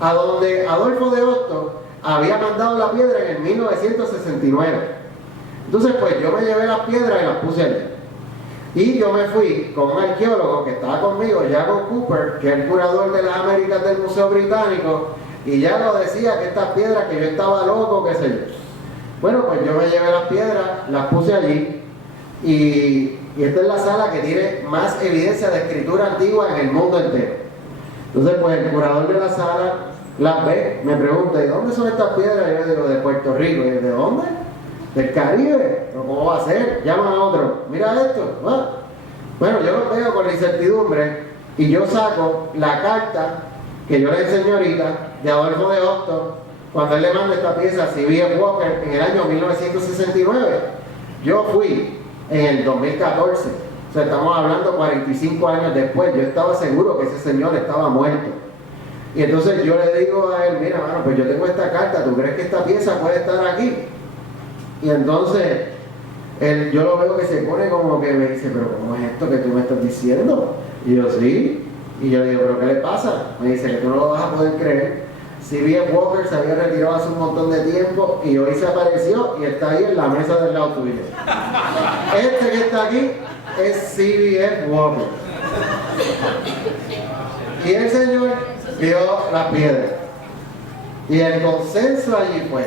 a donde Adolfo de Hostos había mandado la piedra en el 1969. Entonces, pues, yo me llevé las piedras y las puse allí. Y yo me fui con un arqueólogo que estaba conmigo, Jacob Cooper, que es el curador de las Américas del Museo Británico, y ya lo decía que estas piedras, que yo estaba loco, qué sé yo. Bueno, pues yo me llevé las piedras, las puse allí, y esta es la sala que tiene más evidencia de escritura antigua en el mundo entero. Entonces, pues el curador de la sala las ve, me pregunta, ¿y dónde son estas piedras? Y yo le digo, de Puerto Rico. Y yo, ¿de dónde? Del Caribe. ¿Pero cómo va a ser? Llaman a otro, mira esto. ¿Ah? Bueno, yo lo veo con la incertidumbre y yo saco la carta que yo le enseño ahorita de Adolfo de Hostos cuando él le manda esta pieza a C.B.F. Walker en el año 1969. Yo fui en el 2014, o sea, estamos hablando 45 años después. Yo estaba seguro que ese señor estaba muerto. Y entonces yo le digo a él, mira, mano, pues yo tengo esta carta, ¿tú crees que esta pieza puede estar aquí? Y entonces yo lo veo que se pone como que me dice, pero ¿cómo es esto que tú me estás diciendo? Y yo, sí. Y yo le digo, ¿pero qué le pasa? Me dice que tú no lo vas a poder creer. C.B.F. Walker se había retirado hace un montón de tiempo y hoy se apareció y está ahí en la mesa del lado tuyo. Este que está aquí es C.B.F. Walker. Y el señor vio las piedras. Y el consenso allí fue,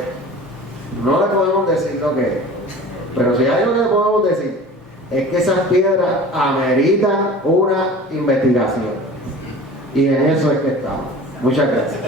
no le podemos decir lo que es, pero si hay algo que le podemos decir, es que esas piedras ameritan una investigación. Y en eso es que estamos. Muchas gracias.